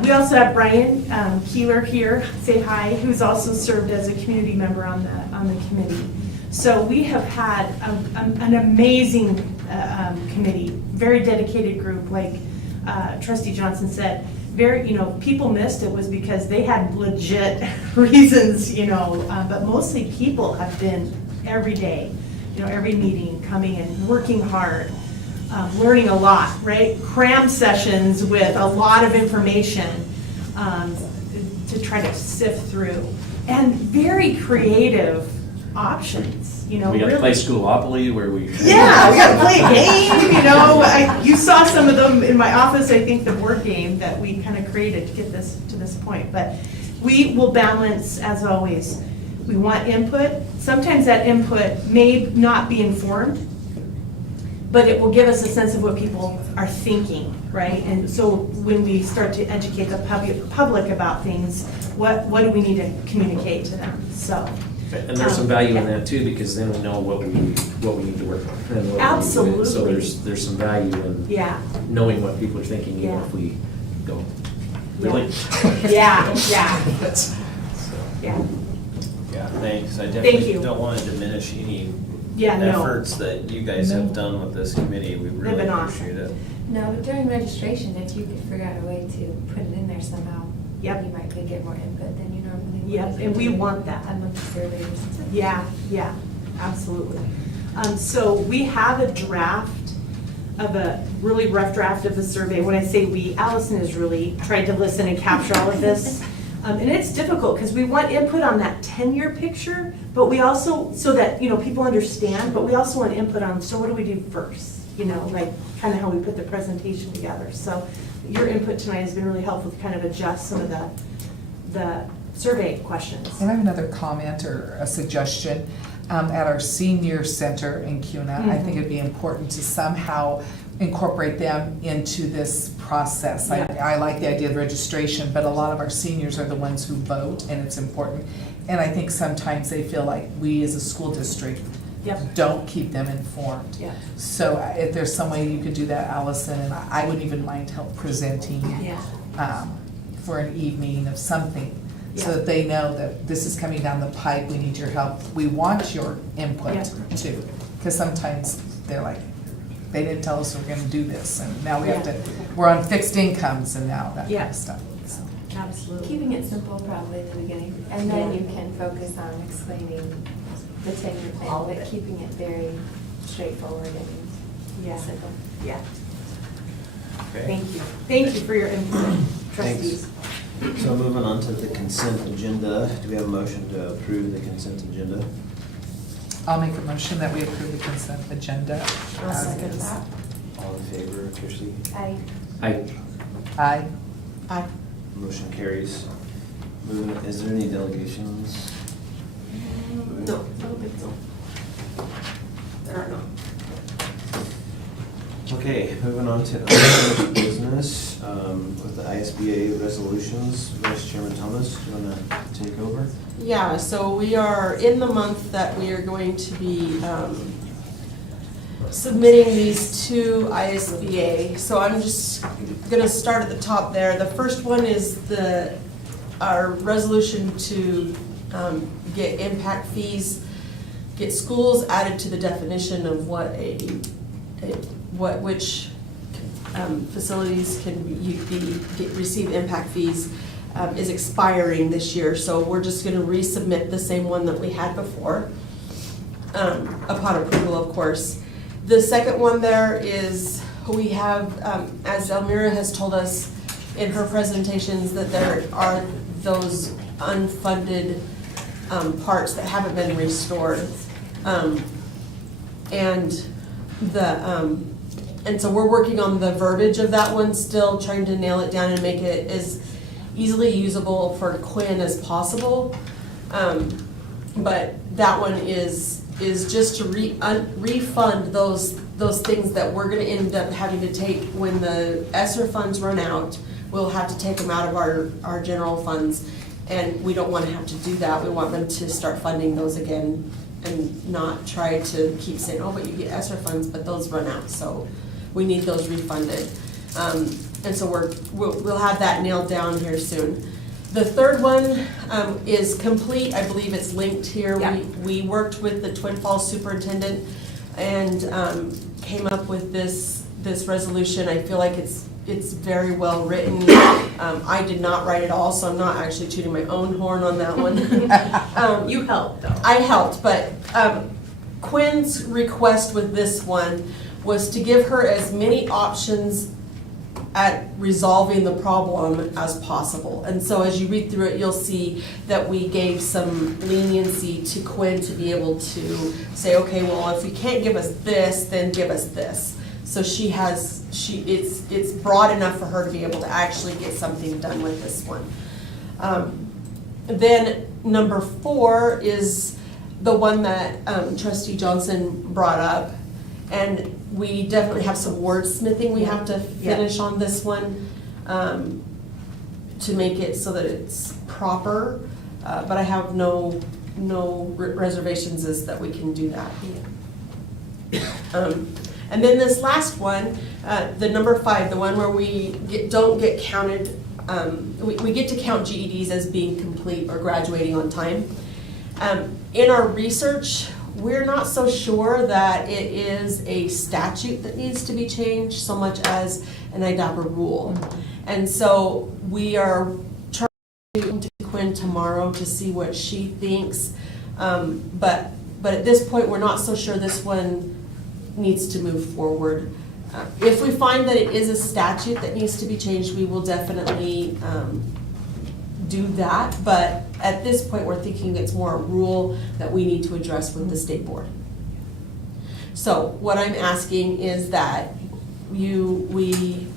We also have Brian Keeler here, say hi, who's also served as a community member on the committee. So we have had an amazing committee, very dedicated group, like Trustee Johnson said. People missed it was because they had legit reasons, but mostly people have been every day, every meeting, coming and working hard. Learning a lot, right? Cram sessions with a lot of information to try to sift through, and very creative options. We got to play Schoolopoly where we. Yeah, we got to play a game. You saw some of them in my office. I think the board game that we kind of created to get this to this point, but we will balance as always. We want input. Sometimes that input may not be informed, but it will give us a sense of what people are thinking, right? And so when we start to educate the public about things, what do we need to communicate to them? So. And there's some value in that too, because then we know what we need to work on. And what Absolutely. We need to do. So there's some value in knowing what people are thinking, even if we go, really? Yeah. Yeah, thanks. I Thank definitely you. don't want to diminish any No. efforts that you guys have done with this committee. We really been appreciate it. No, but during registration, if you could figure out a way to put it in there somehow, you might could get more input than you normally would. Yep, and we want that. Among the surveyors. Yeah, absolutely. So we have a draft of a really rough draft of the survey. When I say we, Allison has really tried to listen and capture all of this. And it's difficult because we want input on that 10-year picture, but we also, so that, people understand, but we also want input on, so what do we do first? Like kind of how we put the presentation together. So your input tonight has been really helpful to kind of adjust some of the survey questions. And I have another comment or a suggestion. At our senior center in CUNA, I think it'd be important to somehow incorporate them into this process. I like the idea of registration, but a lot of our seniors are the ones who vote, and it's important. And I think sometimes they feel like we as a school district don't keep them informed. So if there's some way you could do that, Allison, and I wouldn't even mind help presenting for an evening of something, so that they know that this is coming down the pipe, we need your help, we want your input too. Because sometimes they're like, they didn't tell us we're gonna do this, and now we have to, we're on fixed incomes and now that kind of stuff. So. Absolutely. Keeping it simple probably in the beginning, and then you can focus on explaining the 10-year plan, but keeping it very straightforward and simple. Yeah. Okay. Thank you for your input, trustees. Thanks. So moving on to the consent agenda, do we have a motion to approve the consent agenda? I'll make a motion that we approve the consent agenda. I'll second is. that. All in favor, Kirsty? Aye. Motion carries. Is there any delegations? No, I don't think so. There are not. Okay, moving on to unfinished business with the ISBA resolutions. Vice Chairman Thomas, do you want to take over? Yeah, so we are in the month that we are going to be submitting these to ISBA. So I'm just gonna start at the top there. The first one is our resolution to get impact fees, get schools added to the definition of which facilities can receive impact fees is expiring this year. So we're just gonna resubmit the same one that we had before, upon approval, of course. The second one there is, we have, as Elmira has told us in her presentations, that there are those unfunded parts that haven't been restored. And And so we're working on the verbiage of that one still, trying to nail it down and make it as easily usable for Quinn as possible. But that one is just to refund those things that we're gonna end up having to take when the ESSER funds run out. We'll have to take them out of our general funds, and we don't wanna have to do that. We want them to start funding those again and not try to keep saying, oh, but you get ESSER funds, but those run out, so we need those refunded. And so we'll have that nailed down here soon. The third one is complete. I believe it's linked here. Yeah. We worked with the Twin Falls superintendent and came up with this resolution. I feel like it's very well written. I did not write it all, so I'm not actually tooting my own horn on that one. You helped though. I helped, but Quinn's request with this one was to give her as many options at resolving the problem as possible. And so as you read through it, you'll see that we gave some leniency to Quinn to be able to say, okay, well, if you can't give us this, then give us this. So it's broad enough for her to be able to actually get something done with this one. Then number 4 is the one that Trustee Johnson brought up. And we definitely have some wordsmithing we have to finish on this one to make it so that it's proper. But I have no reservations as that we can do that. And then this last one, the number 5, the one where we don't get counted, we get to count GEDs as being complete or graduating on time. In our research, we're not so sure that it is a statute that needs to be changed so much as an IDAPA rule. And so we are trying to Quinn tomorrow to see what she thinks. But at this point, we're not so sure this one needs to move forward. If we find that it is a statute that needs to be changed, we will definitely do that, but at this point, we're thinking it's more a rule that we need to address with the state board. So what I'm asking is that we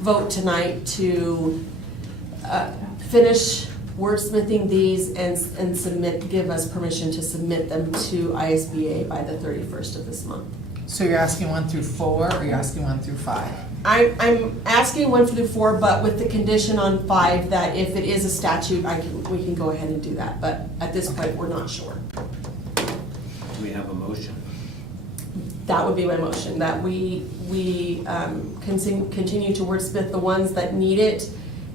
vote tonight to finish wordsmithing these and give us permission to submit them to ISBA by the 31st of this month. So you're asking 1 through 4, or you're asking 1 through 5? I'm asking 1 through 4, but with the condition on 5 that if it is a statute, we can go ahead and do that. But at this point, we're not sure. Do we have a motion? That would be my motion, that we continue to wordsmith the ones that need it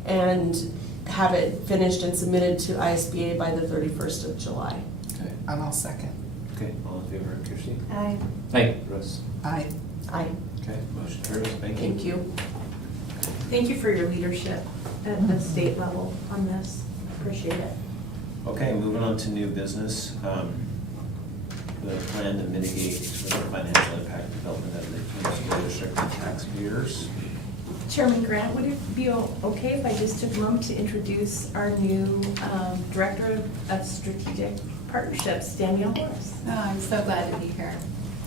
and have it finished and submitted to ISBA by the 31st of July. Okay, and I'll second. Okay, all in favor, Kirsty? Aye. Hey. Russ? Aye. Aye. Okay, motion carries, thank you. Thank you. Thank you for your leadership at the state level on this. Appreciate it. Okay, moving on to new business. The plan to mitigate the financial impact development of the school district and taxpayers. Chairman Grant, would it be okay if I just took a moment to introduce our new Director of Strategic Partnerships, Danielle Horace? Oh, I'm so glad to be here.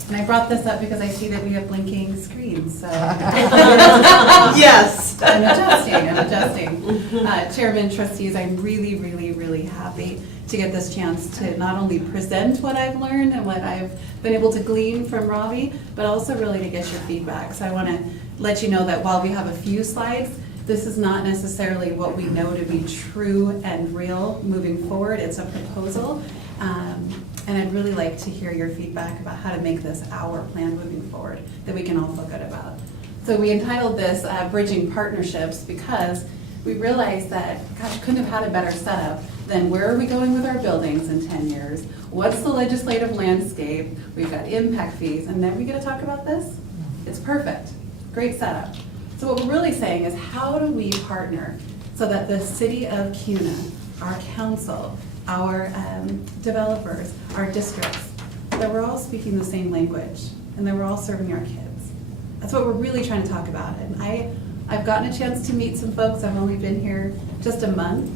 And I brought this up because I see that we have blinking screens, so. Yes. I'm adjusting. Chairman, trustees, I'm really happy to get this chance to not only present what I've learned and what I've been able to glean from Ravi, but also really to get your feedback. So I want to let you know that while we have a few slides, this is not necessarily what we know to be true and real moving forward. It's a proposal. And I'd really like to hear your feedback about how to make this our plan moving forward that we can all feel good about. So we entitled this Bridging Partnerships because we realized that, gosh, couldn't have had a better setup than where are we going with our buildings in 10 years? What's the legislative landscape? We've got impact fees, and then we get to talk about this? It's perfect. Great setup. So what we're really saying is how do we partner so that the city of Kuna, our council, our developers, our districts, that we're all speaking the same language and that we're all serving our kids. That's what we're really trying to talk about. And I've gotten a chance to meet some folks. I've only been here just a month.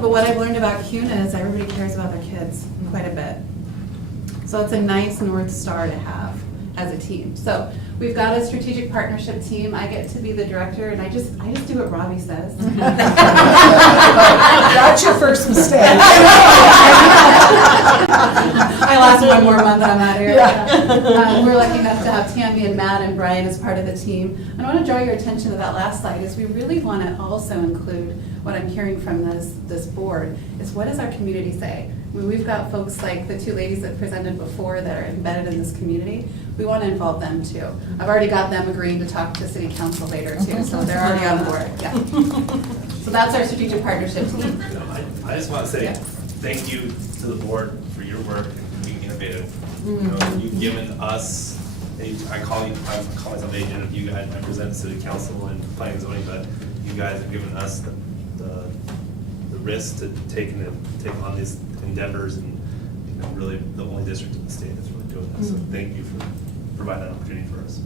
But what I've learned about Kuna is everybody cares about their kids quite a bit. So it's a nice North Star to have as a team. So we've got a strategic partnership team. I get to be the director, and I just do what Robbie says. That's your first mistake. I last one more month on that area. We're lucky enough to have Tammy and Matt and Brian as part of the team. And I want to draw your attention to that last slide, is we really want to also include what I'm hearing from this board, is what does our community say? When we've got folks like the two ladies that presented before that are embedded in this community, we want to involve them too. I've already got them agreeing to talk to city council later too, so they're already on board, yeah. So that's our strategic partnership team. I just want to say Yeah. thank you to the board for your work and being innovative. You know, you've given us, I call myself agent of you guys, I present to the council and planning and zoning, but you guys have given us the risk to take on these endeavors, and really the only district in the state that's really doing that. So thank you for providing that opportunity for us.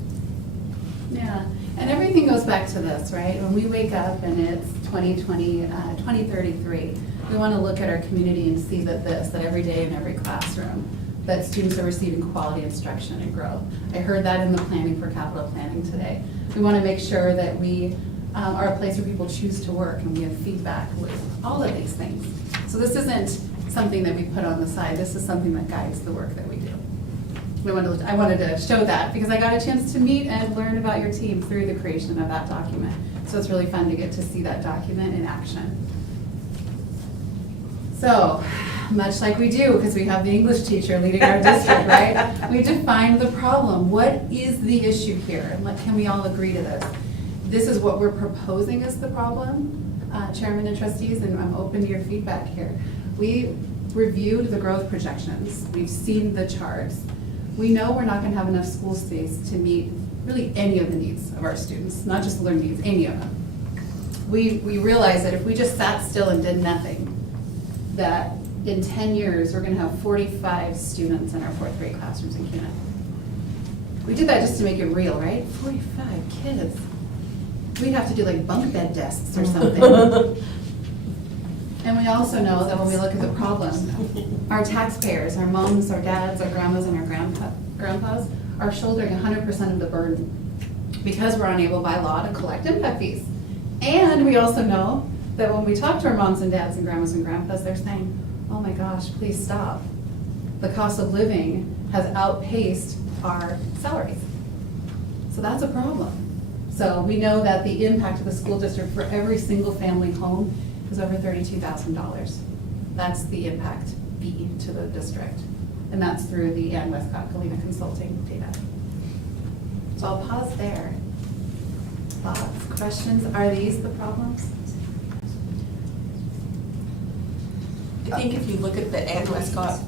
Yeah, and everything goes back to this, right? When we wake up and it's 2033, we want to look at our community and see that every day in every classroom, that students are receiving quality instruction and growth. I heard that in the planning for capital planning today. We want to make sure that we are a place where people choose to work and we have feedback with all of these things. So this isn't something that we put on the side. This is something that guides the work that we do. I wanted to show that because I got a chance to meet and learn about your team through the creation of that document. So it's really fun to get to see that document in action. So, much like we do, because we have the English teacher leading our district, right? We define the problem. What is the issue here? And can we all agree to this? This is what we're proposing as the problem, Chairman and trustees, and I'm open to your feedback here. We reviewed the growth projections. We've seen the charts. We know we're not going to have enough school space to meet really any of the needs of our students, not just the learning needs, any of them. We realize that if we just sat still and did nothing, that in 10 years, we're going to have 45 students in our 4th grade classrooms in Canada. We did that just to make it real, right? 45 kids. We'd have to do like bunk bed desks or something. And we also know that when we look at the problem, our taxpayers, our moms, our dads, our grandmas, and our grandpas are shouldering 100% of the burden because we're unable by law to collect impact fees. And we also know that when we talk to our moms and dads and grandmas and grandpas, they're saying, oh my gosh, please stop. The cost of living has outpaced our salaries. So that's a problem. So we know that the impact of the school district for every single family home is over $32,000. That's the impact fee to the district. And that's through the Ann Westcott Galena Consulting data. So I'll pause there. Thoughts, questions? Are these the problems? I think if you look at the Ann Westcott,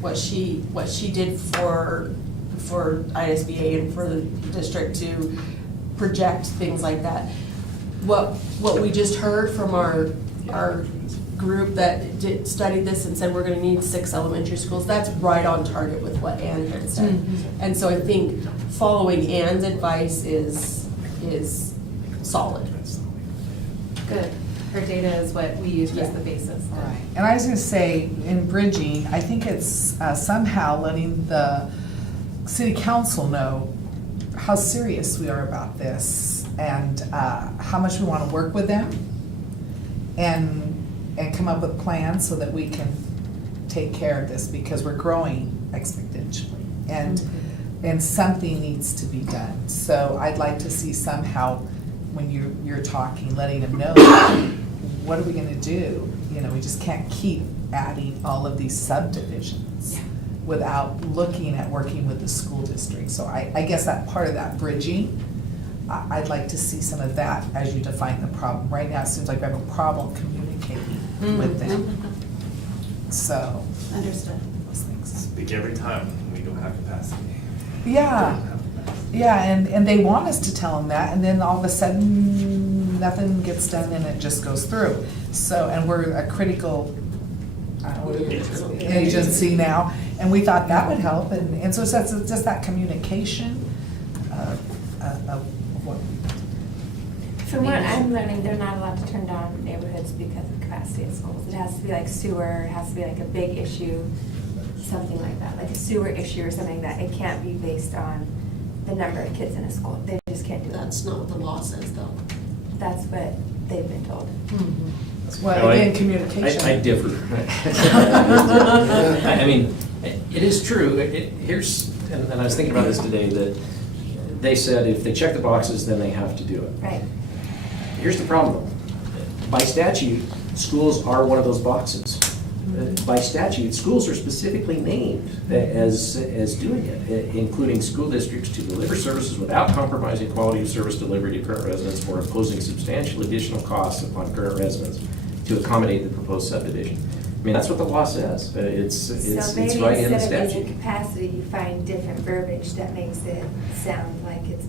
what she did for ISBA and for the district to project things like that, what we just heard from our group that studied this and said we're going to need 6 elementary schools, that's right on target with what Ann had said. And so I think following Ann's advice is solid. Good. Her data is what we use as the basis. Right. And I was going to say, in bridging, I think it's somehow letting the city council know how serious we are about this and how much we want to work with them and come up with plans so that we can take care of this because we're growing exponentially and something needs to be done. So I'd like to see somehow when you're talking, letting them know what are we going to do? You know, we just can't keep adding all of these subdivisions without looking at working with the school district. So I guess that part of that bridging, I'd like to see some of that as you define the problem. Right now, it seems like we have a problem communicating with them. So. Understood. Those things. Speak every time we don't have capacity. Yeah, and they want us to tell them that, and then all of a sudden, nothing gets done and it just goes through. So, and we're a critical agency now, and we thought that would help, and so it's just that communication of what. From what I'm learning, they're not allowed to turn down neighborhoods because of capacity of schools. It has to be like sewer, it has to be like a big issue. something like that, like a sewer issue or something like that, it can't be based on the number of kids in a school. They just can't do that. That's not what the law says, though. That's what they've been told. Well, again, communication. I differ. I mean, it is true, here's, and I was thinking about this today, that they said if they check the boxes, then they have to do it. Right. Here's the problem, though. By statute, schools are one of those boxes. By statute, schools are specifically named as doing it, including school districts to deliver services without compromising quality of service delivery to current residents or imposing substantial additional costs upon current residents to accommodate the proposed subdivision. I mean, that's what the law says. It's So maybe right in the instead of statute. using capacity, you find different verbiage that makes it sound like it's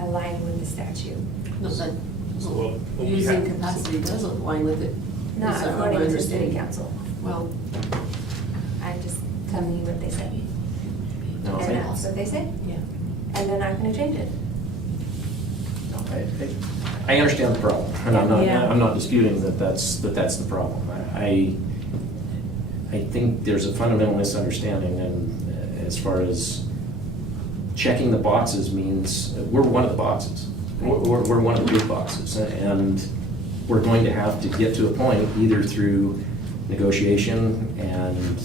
aligned with the statute. No, but So what we using have- capacity does align with it. Not Is that what according I to city understand? council. Well, I'm just telling you what they said. No, And that's what they said. yeah. And they're not gonna change it. I understand the problem, and Yeah. I'm not disputing that that's the problem. I think there's a fundamental misunderstanding, and as far as checking the boxes means, we're one of the boxes. We're one of the big boxes, and we're going to have to get to a point, either through negotiation and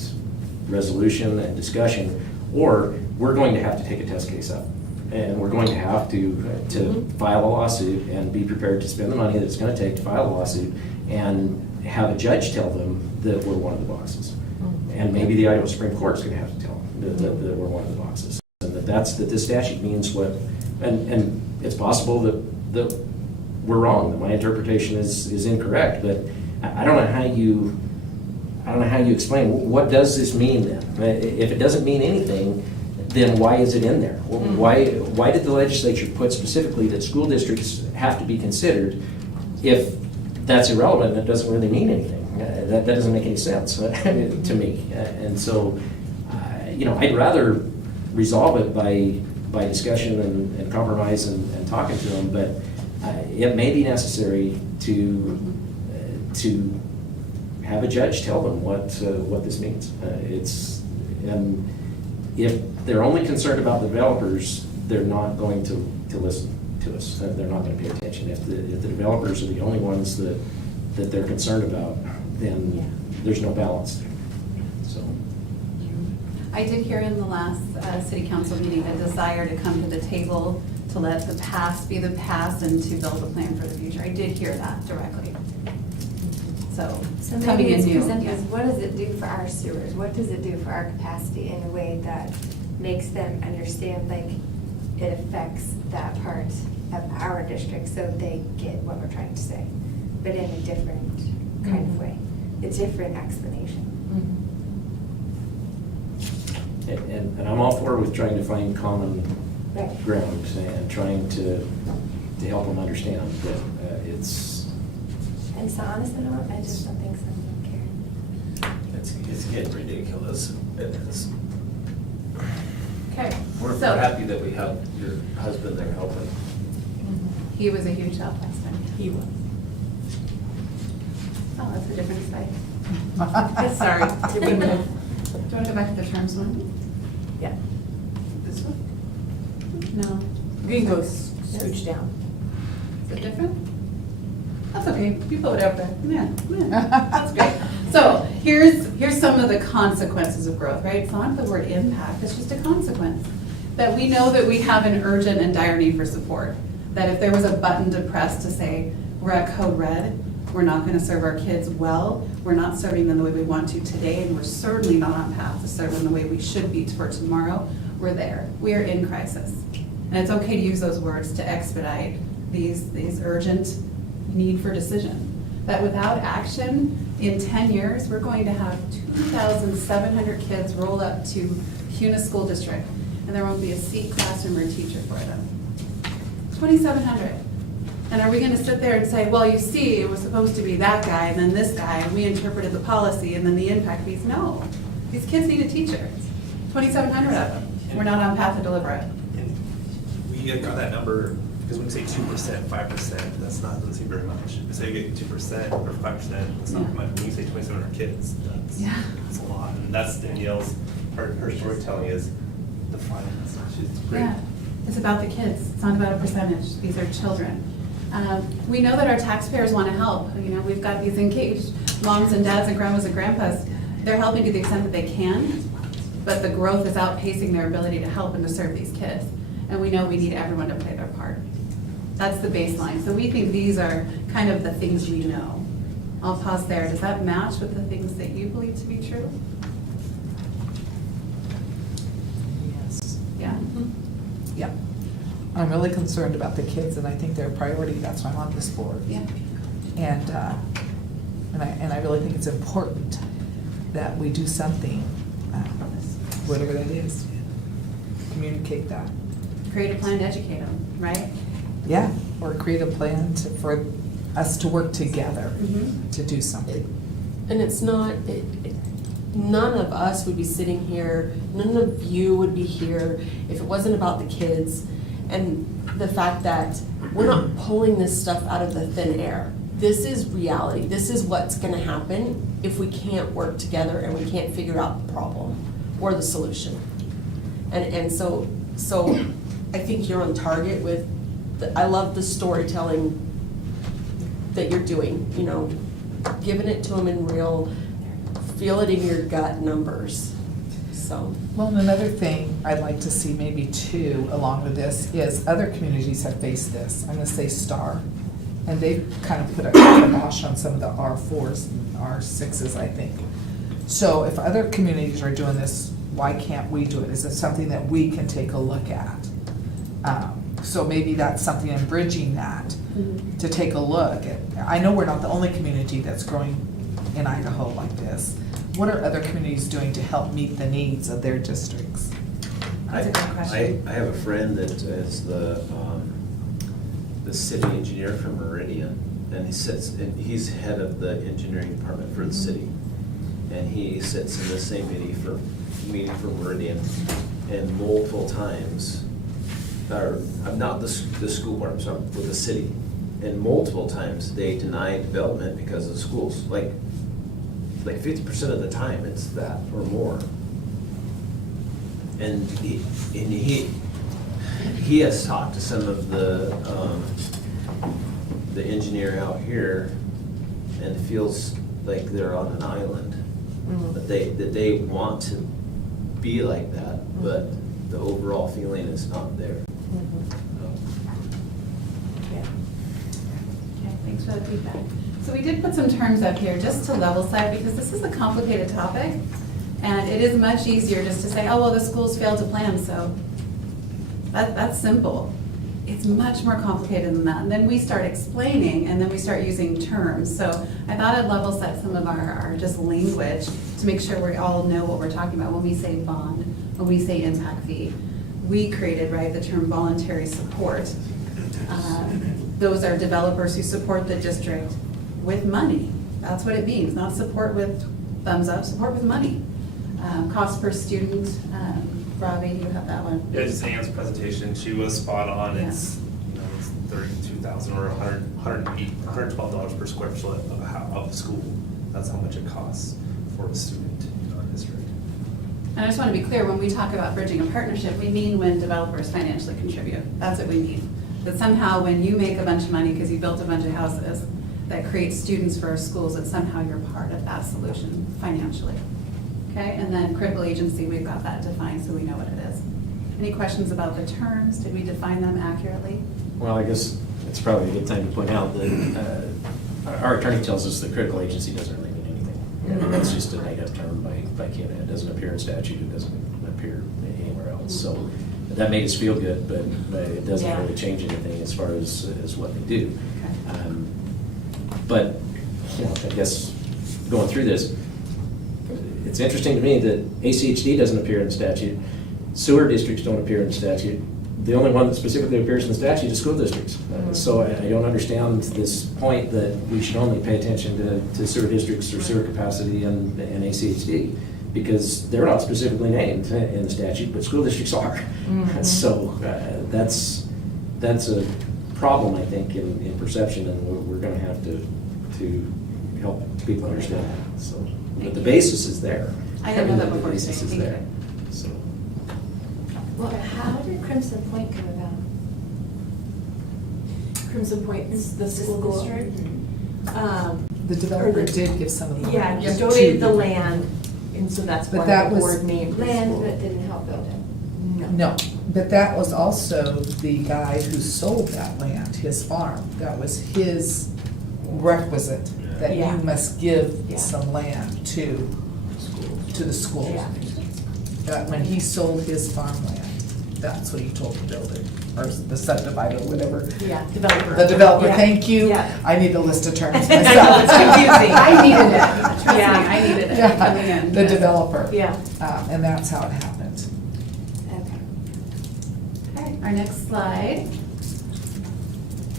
resolution and discussion, or we're going to have to take a test case up. And we're going to have to file a lawsuit and be prepared to spend the money that it's going to take to file a lawsuit and have a judge tell them that we're one of the boxes. And maybe the Idaho Supreme Court's going to have to tell them that we're one of the boxes. And that this statute means what, and it's possible that we're wrong, that my interpretation is incorrect, but I don't know how you explain, what does this mean then? If it doesn't mean anything, then why is it in there? Why did the legislature put specifically that school districts have to be considered if that's irrelevant and it doesn't really mean anything? That doesn't make any sense to me. And so, I'd rather resolve it by discussion and compromise and talking to them, but it may be necessary to have a judge tell them what this means. And if they're only concerned about the developers, they're not going to listen to us. They're not going to pay attention. If the developers are the only ones that they're concerned about, then there's no balance there. So. I did hear in the last city council meeting a desire to come to the table to let the past be the past and to build a plan for the future. I did hear that directly. So coming maybe in it's new. presented as, what does it do for our sewers? What does it do for our capacity in a way that makes them understand, like, it affects that part of our district, so they get what we're trying to say, but in a different kind of way, a different explanation. And I'm all for with trying to find common Right. ground and trying to help them understand that it's. And so honestly, I just don't think some of them care. It's getting ridiculous. It is. Okay. We're So- happy that we have your husband there helping. He was a huge help last time. He was. Oh, that's a different slide. Sorry. Did we move? Do you want to go back to the terms one? Yeah. This one? No. Green goes scooch down. Is it different? That's okay, you put it up there. Yeah, that's great. So here's some of the consequences of growth, right? It's not the word impact, it's just a consequence. That we know that we have an urgent and dire need for support. That if there was a button to press to say, we're at code red, we're not gonna serve our kids well, we're not serving them the way we want to today, and we're certainly not on path to serve them the way we should be for tomorrow, we're there. We are in crisis. And it's okay to use those words to expedite these urgent need for decision. That without action, in 10 years, we're going to have 2,700 kids roll up to CUNA School District, and there won't be a seat, classroom, or teacher for them. 2,700. And are we gonna sit there and say, well, you see, it was supposed to be that guy, and then this guy, and we interpreted the policy, and then the impact piece? No. These kids need a teacher. 2,700 of them. We're not on path to deliver it. And we got that number because when you say 2%, 5%, doesn't seem very much. If you say you get 2% or 5%, that's not much. When you say 2,700 kids, that's a lot. And that's Danielle's, her storytelling is the finance. She's great. Yeah, it's about the kids. It's not about a percentage. These are children. We know that our taxpayers want to help. You know, we've got these engaged moms and dads and grandmas and grandpas. They're helping to the extent that they can, but the growth is outpacing their ability to help and to serve these kids. And we know we need everyone to play their part. That's the baseline. So we think these are kind of the things we know. I'll pause there. Does that match with the things that you believe to be true? Yes. Yeah? Yeah. I'm really concerned about the kids, and I think they're a priority. That's why I'm on this board. Yeah. And I really think it's important that we do something, whatever that is, communicate that. Create a plan to educate them, right? Yeah, or create a plan for us to work together to do something. And it's not, none of us would be sitting here, none of you would be here if it wasn't about the kids and the fact that we're not pulling this stuff out of the thin air. This is reality. This is what's gonna happen if we can't work together and we can't figure out the problem or the solution. And so I think you're on target with, I love the storytelling that you're doing, you know, giving it to them in real, feel it in your gut numbers, so. Well, and another thing I'd like to see maybe too, along with this, is other communities have faced this. I'm gonna say STAR, and they've kind of put a kibosh on some of the R4s and R6s, I think. So if other communities are doing this, why can't we do it? Is it something that we can take a look at? So maybe that's something in bridging that, to take a look at. I know we're not the only community that's growing in Idaho like this. What are other communities doing to help meet the needs of their districts? That's a good question. I have a friend that is the city engineer from Meridian, and he's head of the engineering department for the city. And he sits in the same meeting for Meridian, and multiple times, or I'm not the school board, I'm sorry, with the city, and multiple times they deny development because of schools. Like 50% of the time it's that or more. And he has talked to some of the engineer out here, and feels like they're on an island. That they want to be like that, but the overall feeling is not there. Okay, thanks for the feedback. So we did put some terms up here just to level set, because this is a complicated topic, and it is much easier just to say, oh, well, the schools failed to plan, so that's simple. It's much more complicated than that. And then we start explaining, and then we start using terms. So I thought I'd level set some of our just language to make sure we all know what we're talking about when we say bond, when we say impact fee. We created, right, the term voluntary support. Those are developers who support the district with money. That's what it means, not support with thumbs up, support with money. Cost per student, Robbie, you have that one. Yeah, just Anne's presentation, she was spot on. Yeah. It's, it's $32,000 or $112 per square foot of the school. That's how much it costs for a student in our district. And I just want to be clear, when we talk about bridging a partnership, we mean when developers financially contribute. That's what we mean. That somehow when you make a bunch of money because you built a bunch of houses that create students for our schools, that somehow you're part of that solution financially. Okay, and then critical agency, we've got that defined so we know what it is. Any questions about the terms? Did we define them accurately? Well, I guess it's probably a good time to point out that our attorney tells us that critical agency doesn't really mean anything. It's just a made-up term by Canada. It doesn't appear in statute. It doesn't appear anywhere else. So that made us feel good, but it doesn't really change anything as far as what they do. Okay. But I guess going through this, it's interesting to me that ACHD doesn't appear in the statute. Sewer districts don't appear in the statute. The only one that specifically appears in the statute is school districts. So I don't understand this point that we should only pay attention to sewer districts or sewer capacity and ACHD, because they're not specifically named in the statute, but school districts are. So that's a problem, I think, in perception, and we're gonna have to help people understand that, so. But the basis is there. I didn't know that before The basis today. is Thank there, so. Well, how did Crimson Point come about? Crimson Point is the school district. The developer did give some of the. Yeah, money you to donated the them. land, and so that's But why that the was- board named the Land school. that didn't help build it. No, but that was also the guy who sold that land, his farm. That was his requisite, that you Yeah. must give Yeah. some land to the schools. Yeah. That when he sold his farmland, that's what he told the builder, or the subdivider, whatever. Yeah, developer. The developer, Yeah. thank you. Yeah. I need a list of terms I know, myself. it's confusing. I needed it. Trust me, Yeah. I needed it coming in. The developer. Yeah. And that's how it happened. Okay, our next slide.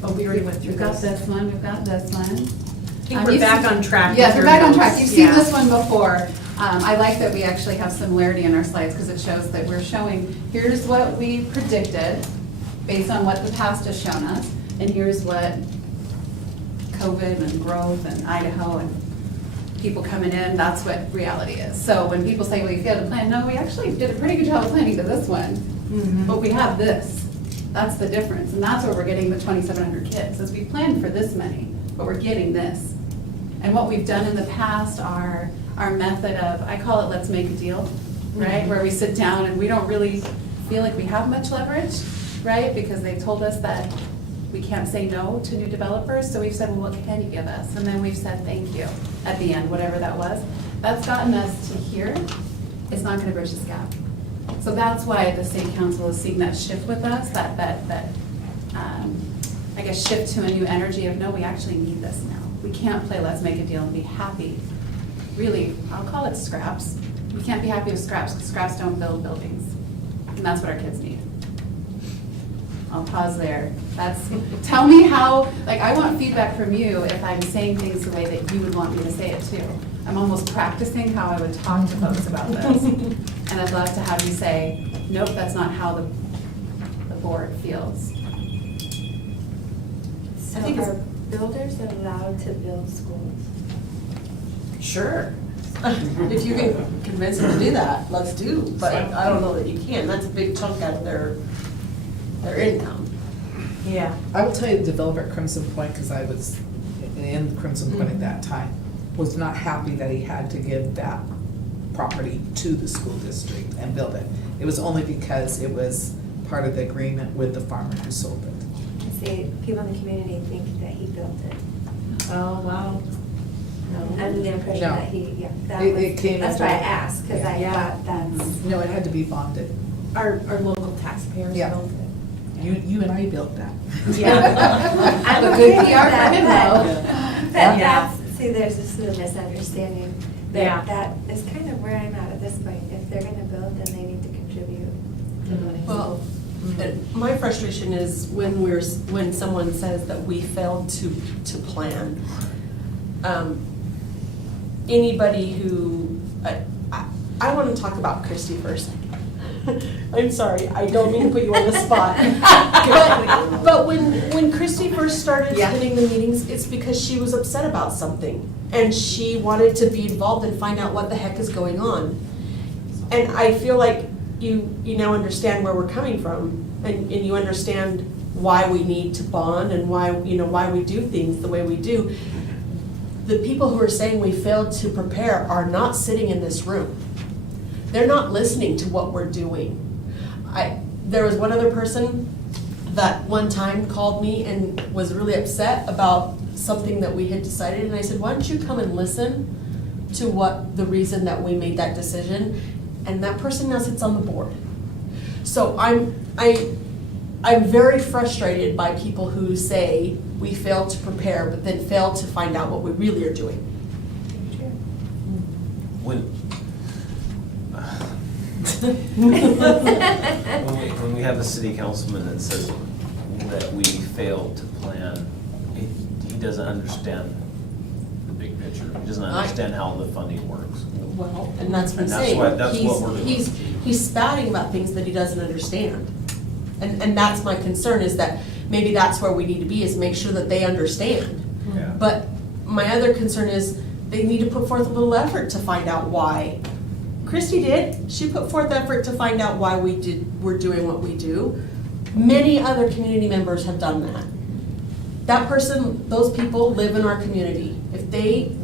Oh, we already went through We've got this. this one, we've got this one. I think we're back on track. Yes, with we're your back on track. notes. You've seen Yeah. this one before. I like that we actually have similarity in our slides because it shows that we're showing, here's what we predicted based on what the past has shown us, and here's what COVID and growth and Idaho and people coming in, that's what reality is. So when people say, well, you failed to plan, no, we actually did a pretty good job of planning to this one, but we have this. That's the difference, and that's where we're getting the 2,700 kids, is we planned for this many, but we're getting this. And what we've done in the past are our method of, I call it let's make a deal, right? Where we sit down and we don't really feel like we have much leverage, right? Because they told us that we can't say no to new developers, so we've said, well, what can you give us? And then we've said thank you at the end, whatever that was. That's gotten us to here. It's not gonna bridge this gap. So that's why the state council is seeing that shift with us, I guess, shift to a new energy of, no, we actually need this now. We can't play let's make a deal and be happy. Really, I'll call it scraps. We can't be happy with scraps, because scraps don't build buildings. And that's what our kids need. I'll pause there. Tell me how, like, I want feedback from you if I'm saying things the way that you would want me to say it too. I'm almost practicing how I would talk to folks about this. And I'd love to have you say, nope, that's not how the board feels. So I think are builders allowed to build schools? Sure. If you can convince them to do that, let's do, but I don't know that you can. That's a big chunk out of their income. Yeah. I will tell you, the developer at Crimson Point, because I was in Crimson Point at that time, was not happy that he had to give that property to the school district and build it. It was only because it was part of the agreement with the farmer who sold it. See, people in the community think that he built it. Oh, wow. Under the impression No. that he, yeah, that It came that's why I into- asked, because I Yeah. thought that's. No, it had to be bonded. Our local taxpayers Yeah. built it. You and I built that. Yeah. I'm A okay good with PR for that, him, but Yeah. that's, see, there's this little misunderstanding. Yeah. That is kind of where I'm at this point. If they're gonna build, then they need to contribute to the money. Well, my frustration is when someone says that we failed to plan. Anybody who, I want to talk about Christy first. I'm sorry, I don't mean to put you on the spot. But when Christy first started Yeah. attending the meetings, it's because she was upset about something. And she wanted to be involved and find out what the heck is going on. And I feel like you now understand where we're coming from, and you understand why we need to bond and why we do things the way we do. The people who are saying we failed to prepare are not sitting in this room. They're not listening to what we're doing. There was one other person that one time called me and was really upset about something that we had decided, and I said, why don't you come and listen to what the reason that we made that decision? And that person now sits on the board. So I'm very frustrated by people who say we failed to prepare, but then fail to find out what we really are doing. When we have a city councilman that says that we failed to plan, he doesn't understand the big picture. He doesn't understand how the funding works. Well, and that's what I'm And that's saying. what we're doing. He's spouting about things that he doesn't understand. And that's my concern, is that maybe that's where we need to be, is make sure that they understand. Yeah. But my other concern is they need to put forth a little effort to find out why. Christy did, she put forth effort to find out why we're doing what we do. Many other community members have done that. That person, those people live in our community. If they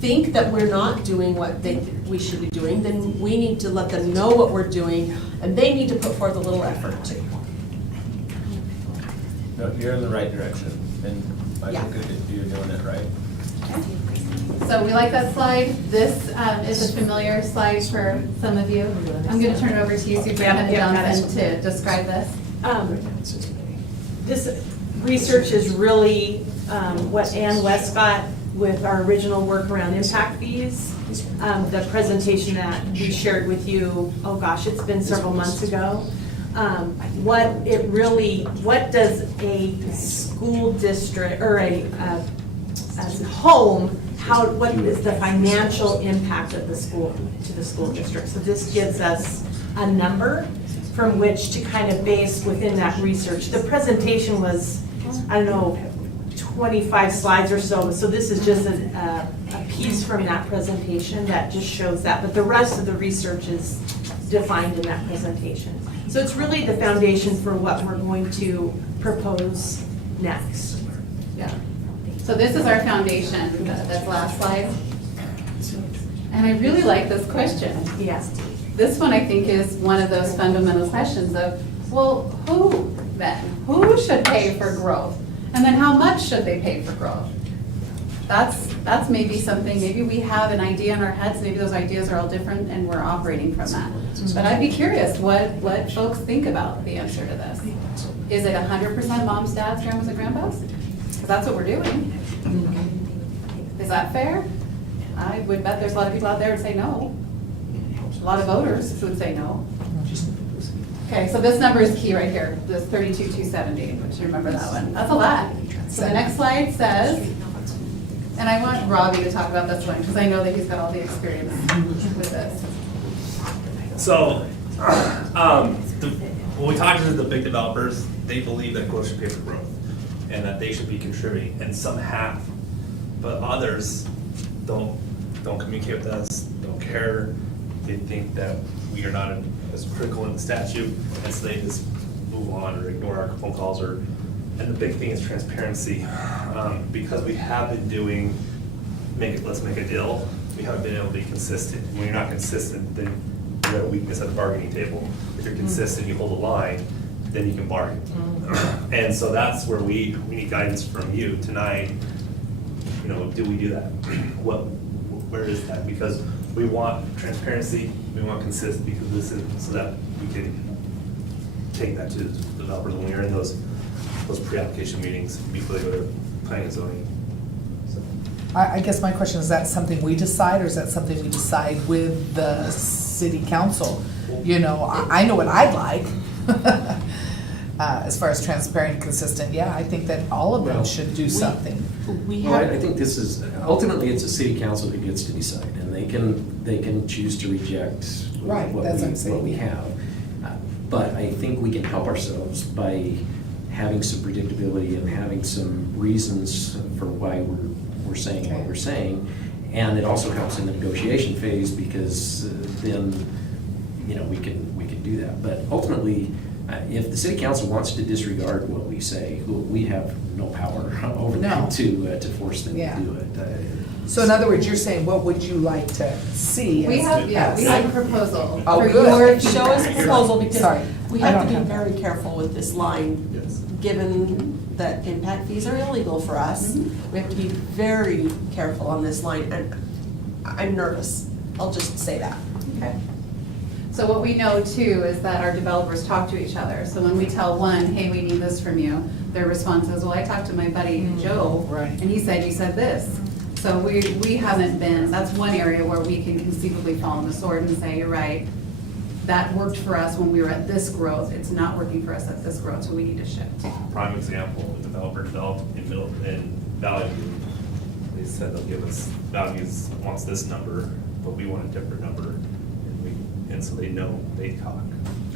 think that we're not doing what we should be doing, then we need to let them know what we're doing, and they need to put forth a little effort too. No, you're in the right direction, and I Yeah. think you're doing it right. So we like that slide. This is a familiar slide for some of you. I'm going to turn it over to you, Superintendent Johnson, to describe this. This research is really what Ann West got with our original work around impact fees. The presentation that we shared with you, oh gosh, it's been several months ago. What does a school district or a home, what is the financial impact of the school to the school district? So this gives us a number from which to kind of base within that research. The presentation was, I don't know, 25 slides or so. So this is just a piece from that presentation that just shows that. But the rest of the research is defined in that presentation. So it's really the foundation for what we're going to propose next. Yeah. So this is our foundation, that's last slide. And I really like this question. Yes. This one, I think, is one of those fundamental questions of, well, who then? Who should pay for growth? And then how much should they pay for growth? That's maybe something, maybe we have an idea in our heads, maybe those ideas are all different and we're operating from that. But I'd be curious what folks think about the answer to this. Is it 100% moms, dads, grandmas, and grandpas? Because that's what we're doing. Is that fair? I would bet there's a lot of people out there who say no. A lot of voters who would say no. Okay, so this number is key right here, this 32,270, which you remember that one. That's a lot. So the next slide says, and I want Robbie to talk about this one because I know that he's got all the experience with this. So, when we talk to the big developers, they believe that growth should pay for growth and that they should be contributing, and some have, but others don't communicate with us, don't care. They think that we are not as critical in the statute, and so they just move on or ignore our phone calls. And the big thing is transparency, because we have been doing let's make a deal. We haven't been able to be consistent. When you're not consistent, then you have a weakness at the bargaining table. If you're consistent, you hold a line, then you can bargain. And so that's where we need guidance from you tonight. You know, do we do that? Where is that? Because we want transparency, we want consistency, because this is so that we can take that to the developers when we're in those pre-application meetings before they go to planning and zoning. I guess my question is that something we decide, or is that something we decide with the city council? You know, I know what I'd like. As far as transparent and consistent, yeah, I think that all of them should do something. I think this is, ultimately, it's a city council who gets to decide, and they can choose to reject Right, what that's what I'm saying, we yeah. have. But I think we can help ourselves by having some predictability and having some reasons for why we're saying what we're saying. And it also helps in the negotiation phase, because then, you know, we can do that. But ultimately, if the city council wants to disregard what we say, we have no power over them to force them to do it. So in other words, you're saying, what would you like to see? We have a proposal Oh, for good. your Show us a proposal, because Sorry, we I have don't to be have very careful with this line, given that impact fees are illegal for us. We have to be very careful on this line, and I'm nervous. I'll just say that. Okay. So what we know too is that our developers talk to each other. So when we tell one, hey, we need this from you, their response is, well, I talked to my buddy Joe, and he said you said this. So we haven't been, that's one area where we can conceivably fall on the sword and say, you're right, that worked for us when we were at this growth, it's not working for us at this growth, so we need to shift. Prime example, the developer developed in Valley View. They said they'll give us, Valley View wants this number, but we want a different number. and so they know they talk.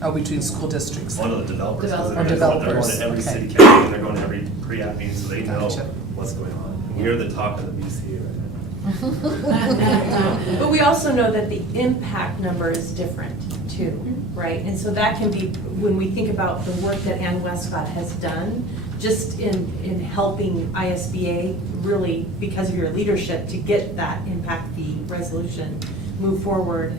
Oh, between school districts. One of the developers, because Developers. they're going to every Okay. city council, and they're going to every pre-app meeting, so they know Gotcha. what's going on. We're the talk of the BCA right now. But we also know that the impact number is different too, right? And so that can be, when we think about the work that Ann Westcott has done, just in helping ISBA really, because of your leadership, to get that impact fee resolution move forward,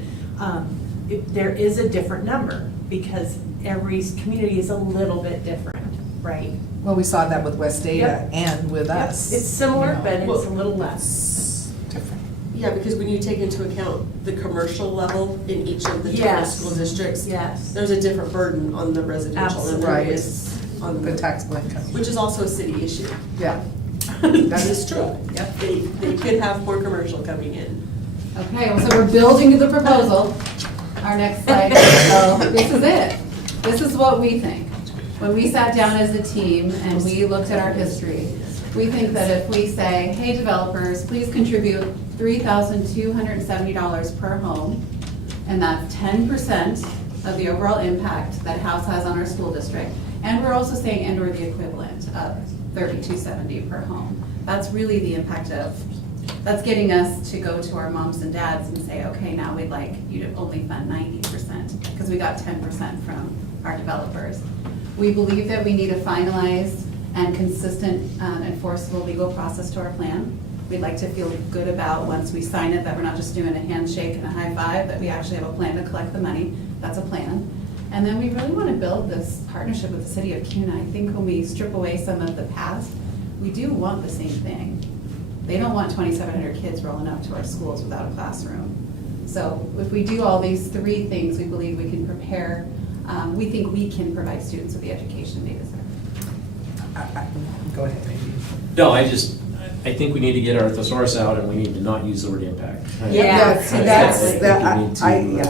there is a different number because every community is a little bit different, right? Well, we saw that with West Data Yep. and with Yep. us. It's similar, you know. but it's a little less. It's different. Yeah, because when you take into account the commercial level in each of the different Yes. school districts, Yes. there's a different burden on the residential than there Right. is on The the, taxable income. which is also a city issue. Yeah. That is true. Yep, they could have more commercial coming in. Okay, well, so we're building to the proposal. Our next slide, so this is it. This is what we think. When we sat down as a team and we looked at our history, we think that if we say, hey, developers, please contribute $3,270 per home, and that's 10% of the overall impact that house has on our school district. And we're also saying and/or the equivalent of $3,270 per home. That's really the impact of, that's getting us to go to our moms and dads and say, okay, now we'd like you to only fund 90%, because we got 10% from our developers. We believe that we need a finalized and consistent enforceable legal process to our plan. We'd like to feel good about, once we sign it, that we're not just doing a handshake and a high five, that we actually have a plan to collect the money. That's a plan. And then we really want to build this partnership with the city of Kuna. I think when we strip away some of the past, we do want the same thing. They don't want 2,700 kids rolling up to our schools without a classroom. So if we do all these three things, we believe we can prepare, we think we can provide students with the education they deserve. Go ahead, maybe. No, I think we need to get our thesaurus out and we need to not use the word impact. Yeah, see, that's, I think that, we need to, I, yeah.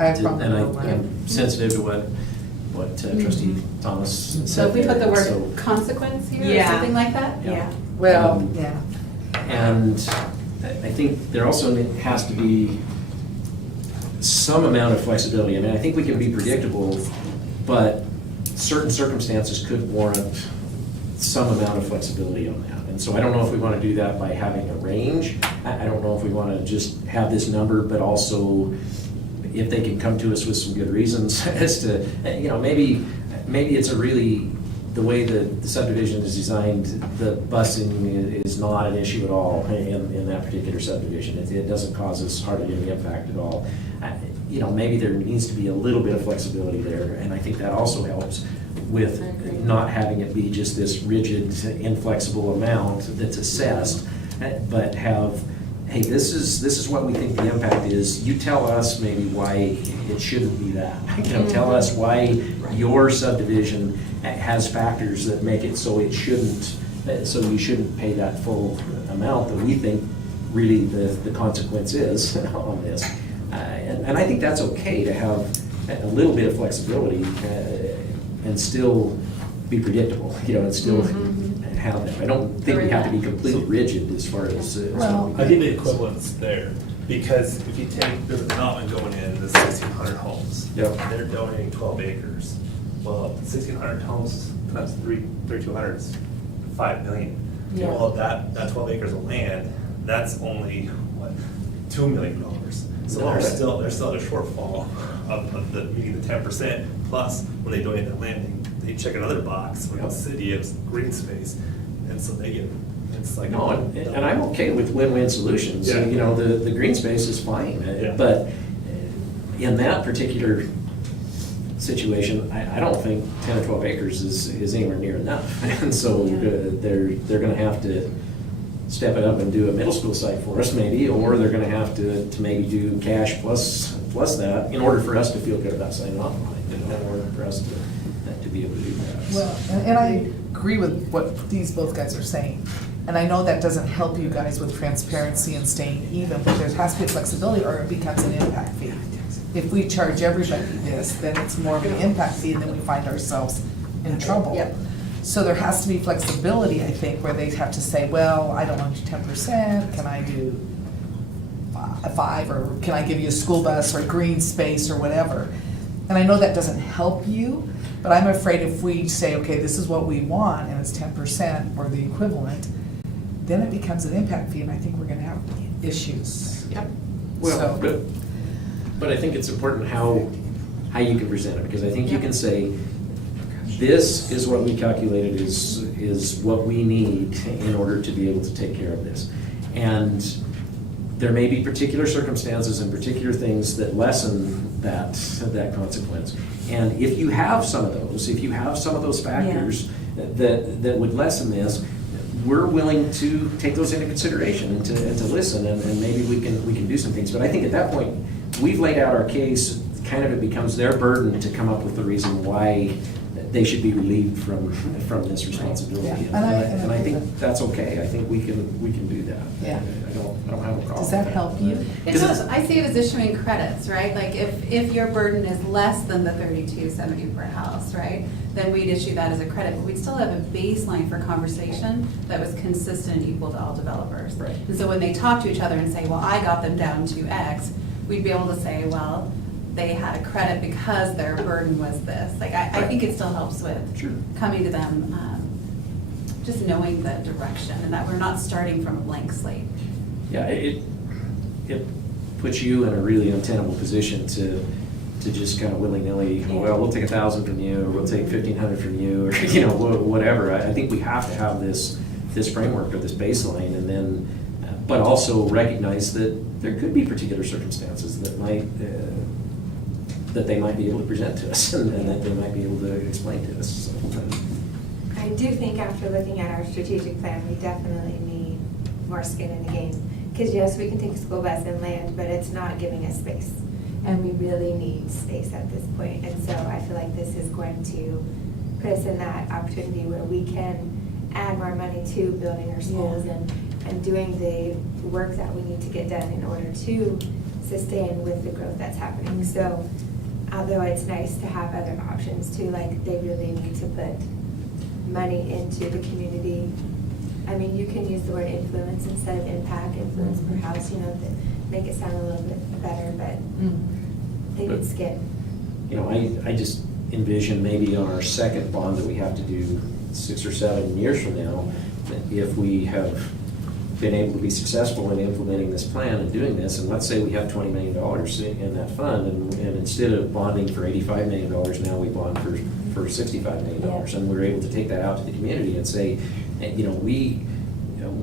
I have problem and with that. I'm sensitive to what trustee Thomas said. So if we put the So- word consequence here or Yeah. something like that? Yeah. Well, yeah. And I think there also has to be some amount of flexibility. I mean, I think we can be predictable, but certain circumstances could warrant some amount of flexibility on that. And so I don't know if we want to do that by having a range. I don't know if we want to just have this number, but also if they can come to us with some good reasons as to, maybe it's a really, the way that the subdivision is designed, the busing is not an issue at all in that particular subdivision. It doesn't cause us hardly any impact at all. Maybe there needs to be a little bit of flexibility there, and I think that also helps with not having it be just this rigid, inflexible amount that's assessed, but have, hey, this is what we think the impact is. You tell us maybe why it shouldn't be that. Tell us why your subdivision has factors that make it so it shouldn't, so you shouldn't pay that full amount that we think really the consequence is on this. And I think that's okay to have a little bit of flexibility and still be predictable, and still have that. I don't think we have to be completely rigid as far as. Well, I think the equivalent's there, because if you take, there's a development going in, the 1,600 homes. Yep. And they're donating 12 acres. Well, 1,600 homes times 3,200 is 5 million. Yeah. Well, that 12 acres of land, that's only, what, $2 million. So there's still a shortfall of the, meeting the 10%, plus when they donate that land, they check another box, when the city has green space, and so they get, it's like. No, and I'm okay with win-win solutions. Yeah. The green space is fine, Yeah. but in that particular situation, I don't think 10 or 12 acres is anywhere near enough. And so they're gonna have to step it up and do a middle school site for us maybe, or they're gonna have to maybe do cash plus that in order for us to feel good about signing off on it, in order for us to be able to do that. Well, and I agree with what these both guys are saying. And I know that doesn't help you guys with transparency and staying even, but there has to be flexibility or it becomes an impact fee. If we charge everybody this, then it's more of an impact fee and then we find ourselves in trouble. Yep. So there has to be flexibility, I think, where they have to say, well, I don't want to do 10%, can I do 5? a 5, or can I give you a school bus or green space or whatever. And I know that doesn't help you, but I'm afraid if we say, okay, this is what we want, and it's 10% or the equivalent, then it becomes an impact fee, and I think we're gonna have issues. Yep. Well, So- but I think it's important how you can present it, because I think you can say, this is what we calculated is what we need in order to be able to take care of this. And there may be particular circumstances and particular things that lessen that consequence. And if you have some of those factors that would lessen this, we're willing to take those into consideration and to listen, and maybe we can do some things. But I think at that point, we've laid out our case, kind of it becomes their burden to come up with the reason why they should be relieved from this responsibility. Yeah. And I think that's okay. I think we can do that. Yeah. I don't have a problem. Does that help you? It does. I see it as issuing credits, right? Like if your burden is less than the $32.70 per house, right? Then we'd issue that as a credit, but we'd still have a baseline for conversation that was consistent and equal to all developers. Right. And so when they talk to each other and say, well, I got them down to X, we'd be able to say, well, they had a credit because their burden was this. Like, I think it still helps with Sure. coming to them, just knowing the direction and that we're not starting from a blank slate. Yeah, it puts you in a really untenable position to just kind of willy-nilly, well, we'll take 1,000 from you, or we'll take 1,500 from you, or, whatever. I think we have to have this framework or this baseline, and then, but also recognize that there could be particular circumstances that they might be able to present to us, and that they might be able to explain to us. So, I do think after looking at our strategic plan, we definitely need more skin in the game. Because yes, we can take a school bus and land, but it's not giving us space. And we really need space at this point. And so I feel like this is going to put us in that opportunity where we can add more money to building our schools and doing the work that we need to get done in order to sustain with the growth that's happening. So although it's nice to have other options too, like they really need to put money into the community. I mean, you can use the word influence instead of impact, influence per house, to make it sound a little bit better, but they need skin. I just envision maybe on our second bond that we have to do 6 or 7 years from now, that if we have been able to be successful in implementing this plan and doing this, and let's say we have $20 million in that fund, and instead of bonding for $85 million, now we bond for $65 million, and we're able to take that out to the community and say,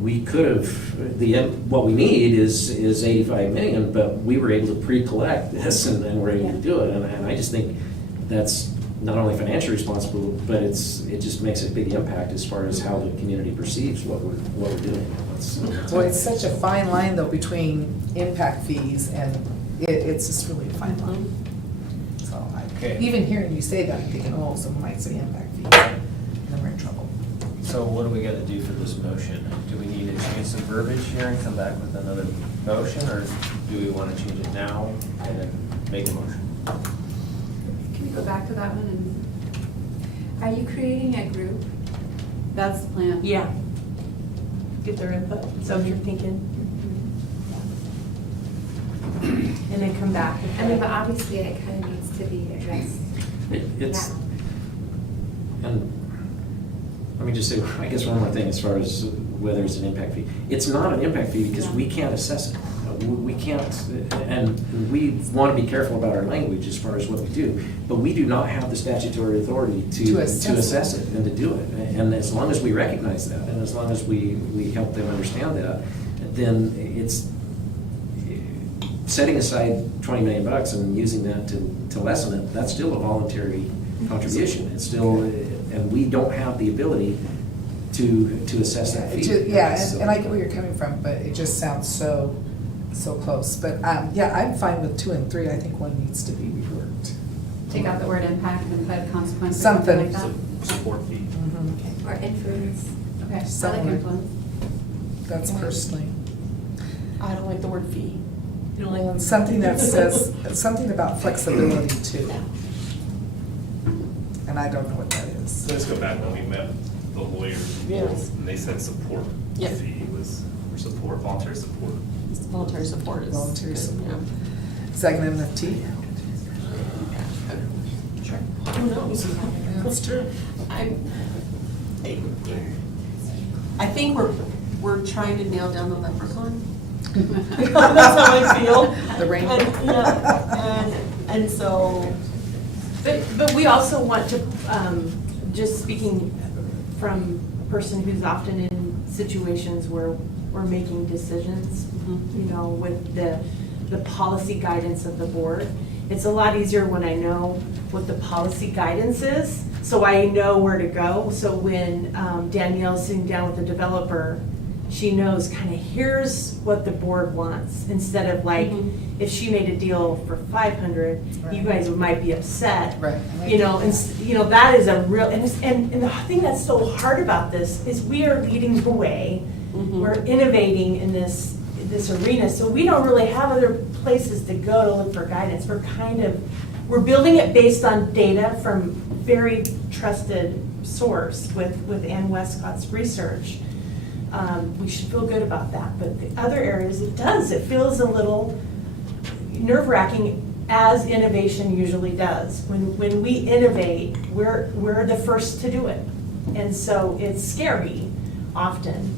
we could have, what we need is $85 million, but we were able to pre-collect this, and we're able to do it, and I just think that's not only financially responsible, but it just makes a big impact as far as how the community perceives what we're doing. Well, it's such a fine line though between impact fees and it's just really a fine line. So even hearing you say that, I'm thinking, oh, someone might say impact fees, and then we're in trouble. So what do we gotta do for this motion? Do we need to change some verbiage here and come back with another motion, or do we wanna change it now and then make a motion? Can we go back to that one? Are you creating a group? That's the plan. Yeah. Get their input, is that what you're thinking? And then come back. I mean, but obviously it kind of needs to be addressed It's, now. and let me just say, I guess one more thing as far as whether it's an impact fee. It's not an impact fee because we can't assess it. We can't, and we want to be careful about our language as far as what we do, but we do not have the statutory authority to assess it and to do it. And as long as we recognize that, and as long as we help them understand that, then it's setting aside $20 million and using that to lessen it, that's still a voluntary contribution. It's still, and we don't have the ability to assess that fee. And I get where you're coming from, but it just sounds so close. But I'm fine with 2 and 3. I think 1 needs to be reworked. Take out the word impact and put consequence. Something. Like that. Support fee. Or influence. Okay, I like Somewhere. influence. That's personally. I don't like the word fee. You don't like And something that says, something about flexibility too. And I don't know what that is. So let's go back when we met the lawyers, Yes. and they said support Yeah. fee was for support, voluntary support. Voluntary support is Voluntary good, support. yeah. Second MFT. Who knows? That's true. I think we're trying to nail down the leprechaun. That's how I feel. The rain. And, yeah, and so, But we also want to, just speaking from a person who's often in situations where we're making decisions, you know, with the policy guidance of the board. It's a lot easier when I know what the policy guidance is, so I know where to go. So when Danielle's sitting down with the developer, she knows kind of here's what the board wants, instead of like, if she made a deal for 500, you guys might be upset. Right. You know, and, you know, that is a real, and the thing that's so hard about this is we are leading the way. We're innovating in this arena, so we don't really have other places to go to look for guidance. We're building it based on data from very trusted source with Ann Westcott's research. We should feel good about that, but the other areas, it feels a little nerve-wracking, as innovation usually does. When we innovate, we're the first to do it, and so it's scary often.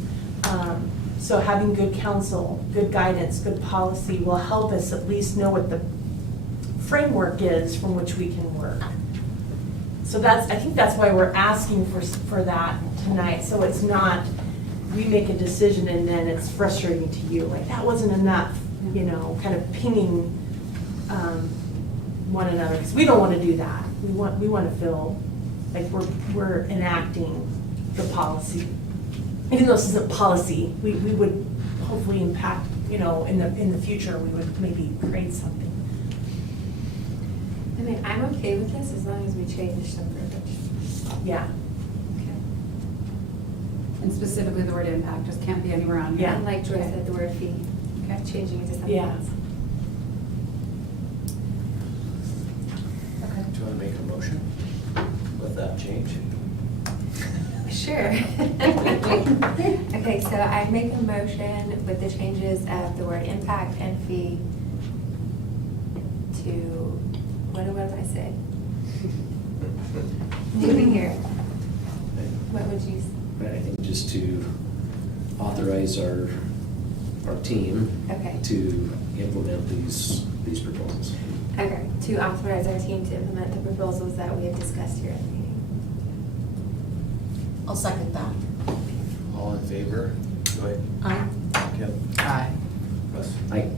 So having good counsel, good guidance, good policy will help us at least know what the framework is from which we can work. So I think that's why we're asking for that tonight, so it's not, we make a decision and then it's frustrating to you, like that wasn't enough, you know, kind of pinging one another, because we don't want to do that. We want to feel like we're enacting the policy. Even though this isn't policy, we would hopefully impact, you know, in the future, we would maybe create something. I mean, I'm okay with this as long as we change some verbiage. Yeah. Okay. And specifically the word impact just can't be anywhere on here. Yeah. And like Joy said, the word fee, Okay. changing it to something Yeah. else. Do you want to make a motion with that change? Sure. Okay, so I make a motion with the changes of the word impact and fee to, what did I say? Moving here. What would you, I think just to authorize our team okay. to implement these proposals. Okay, to authorize our team to implement the proposals that we have discussed here at the meeting. I'll second that. All in favor? Joy? Aye. Kim? Aye. Russ? Aye.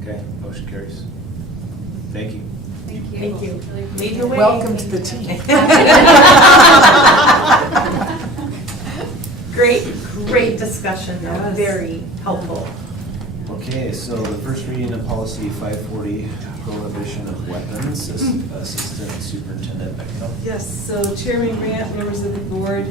Okay, motion carries. Thank you. Thank you. Thank you. Lead the way. Welcome to the team. Great discussion, though, Yes. very helpful. Okay, so the first reading of policy 540, prohibition of weapons, Assistant Superintendent Beckett. Yes, so Chairman Grant, members of the board,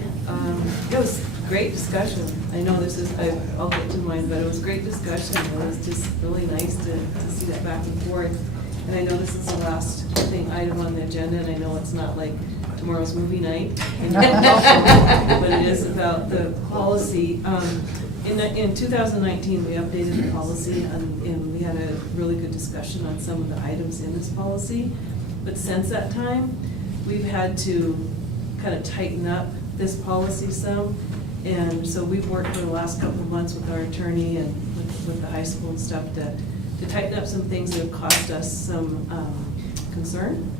it was great discussion. I know this is, I'll get to mine, but it was great discussion. It was just really nice to see that back and forth. And I know this is the last item on the agenda, and I know it's not like tomorrow's movie night, but it is about the policy. In 2019, we updated the policy, and we had a really good discussion on some of the items in this policy. But since that time, we've had to kind of tighten up this policy some. And so we've worked for the last couple of months with our attorney and with the high school and stuff to tighten up some things that have caused us some concern.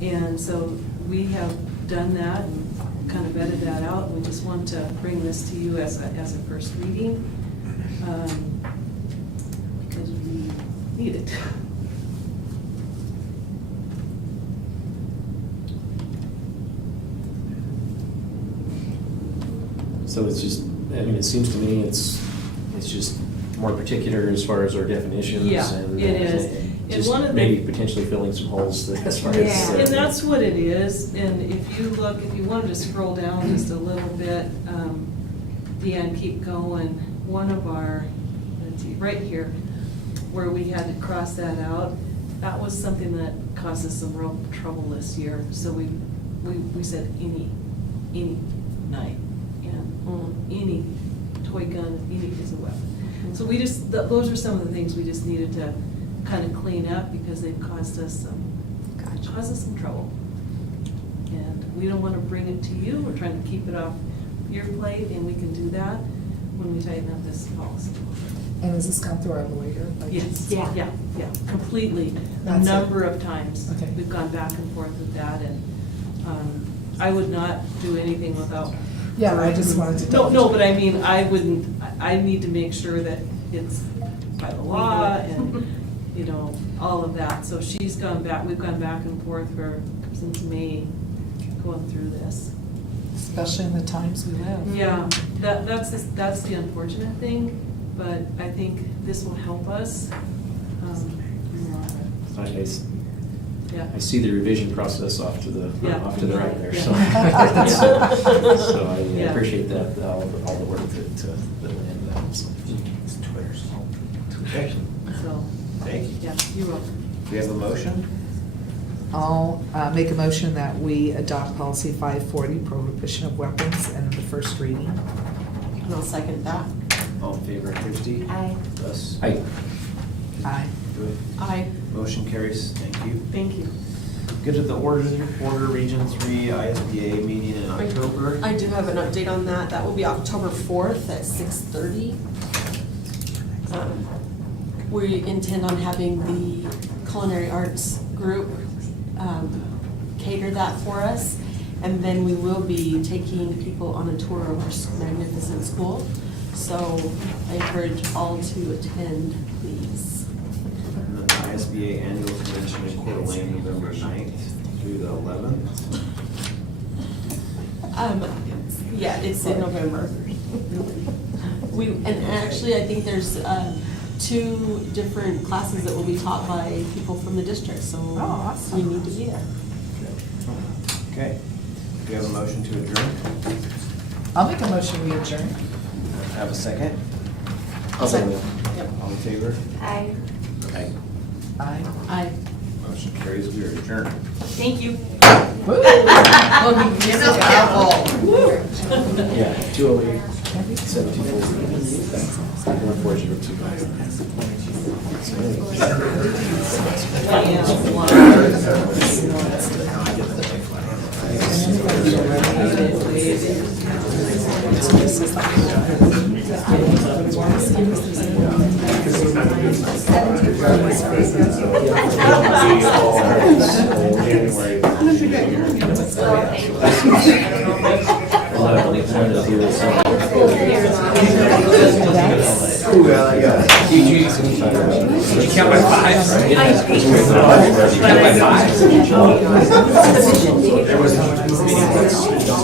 And so we have done that and kind of vetted that out. We just want to bring this to you as a first reading, because we need it. So it's just, I mean, it seems to me it's just more particular as far as our definitions. Yeah, and it is. And Just one of the- maybe potentially filling some holes as far as. And that's what it is, and if you wanted to scroll down just a little bit, Deanne, keep going, one of our, let's see, right here, where we had to cross that out, that was something that caused us some real trouble this year, so we said any knife, and any toy gun, any is a weapon. So we just, those are some of the things we just needed to kind of clean up because they've caused us some trouble. And we don't want to bring it to you, we're trying to keep it off your plate, and we can do that when we tighten up this policy. And has this gone through our lawyer? Like- Yes, Yeah. yeah, completely. A That's it. number of times. Okay. We've gone back and forth with that, and I would not do anything without. Yeah, I just wanted to. No, but I mean, I wouldn't, I need to make sure that it's by the law and, you know, all of that. So she's gone back, we've gone back and forth since May, going through this. Especially in the times we live. Yeah, that's the unfortunate thing, but I think this will help us. I see the revision process off to the right there, so. Yeah. So I Yeah. appreciate that, all the work that went into that, so. Okay, So, thank you. yeah, you're welcome. Do we have a motion? I'll make a motion that we adopt policy 540, prohibition of weapons, and the first reading. And I'll second that. All in favor, Christie? Aye. Russ? Aye. Aye. Good. Aye. Motion carries, thank you. Thank you. Good to the order Region 3 ISBA meeting in October. I do have an update on that. That will be October 4th at 6:30. We intend on having the culinary arts group cater that for us. And then we will be taking people on a tour of our magnificent school. So I encourage all to attend, please. And the ISBA annual convention in Coeur d'Alene, November 9th through the 11th. Yeah, it's in November. And actually, I think there's 2 different classes that will be taught by people from the district, so awesome. we need to be there. Okay. Do you have a motion to adjourn? I'll make a motion, we adjourn. Have a second? I'll second it. All in favor? Aye. Aye. Aye. Aye. Motion carries, we are adjourned. Thank you. Yeah, 208, 724. 1402. Did you count by 5, right? You count by 5?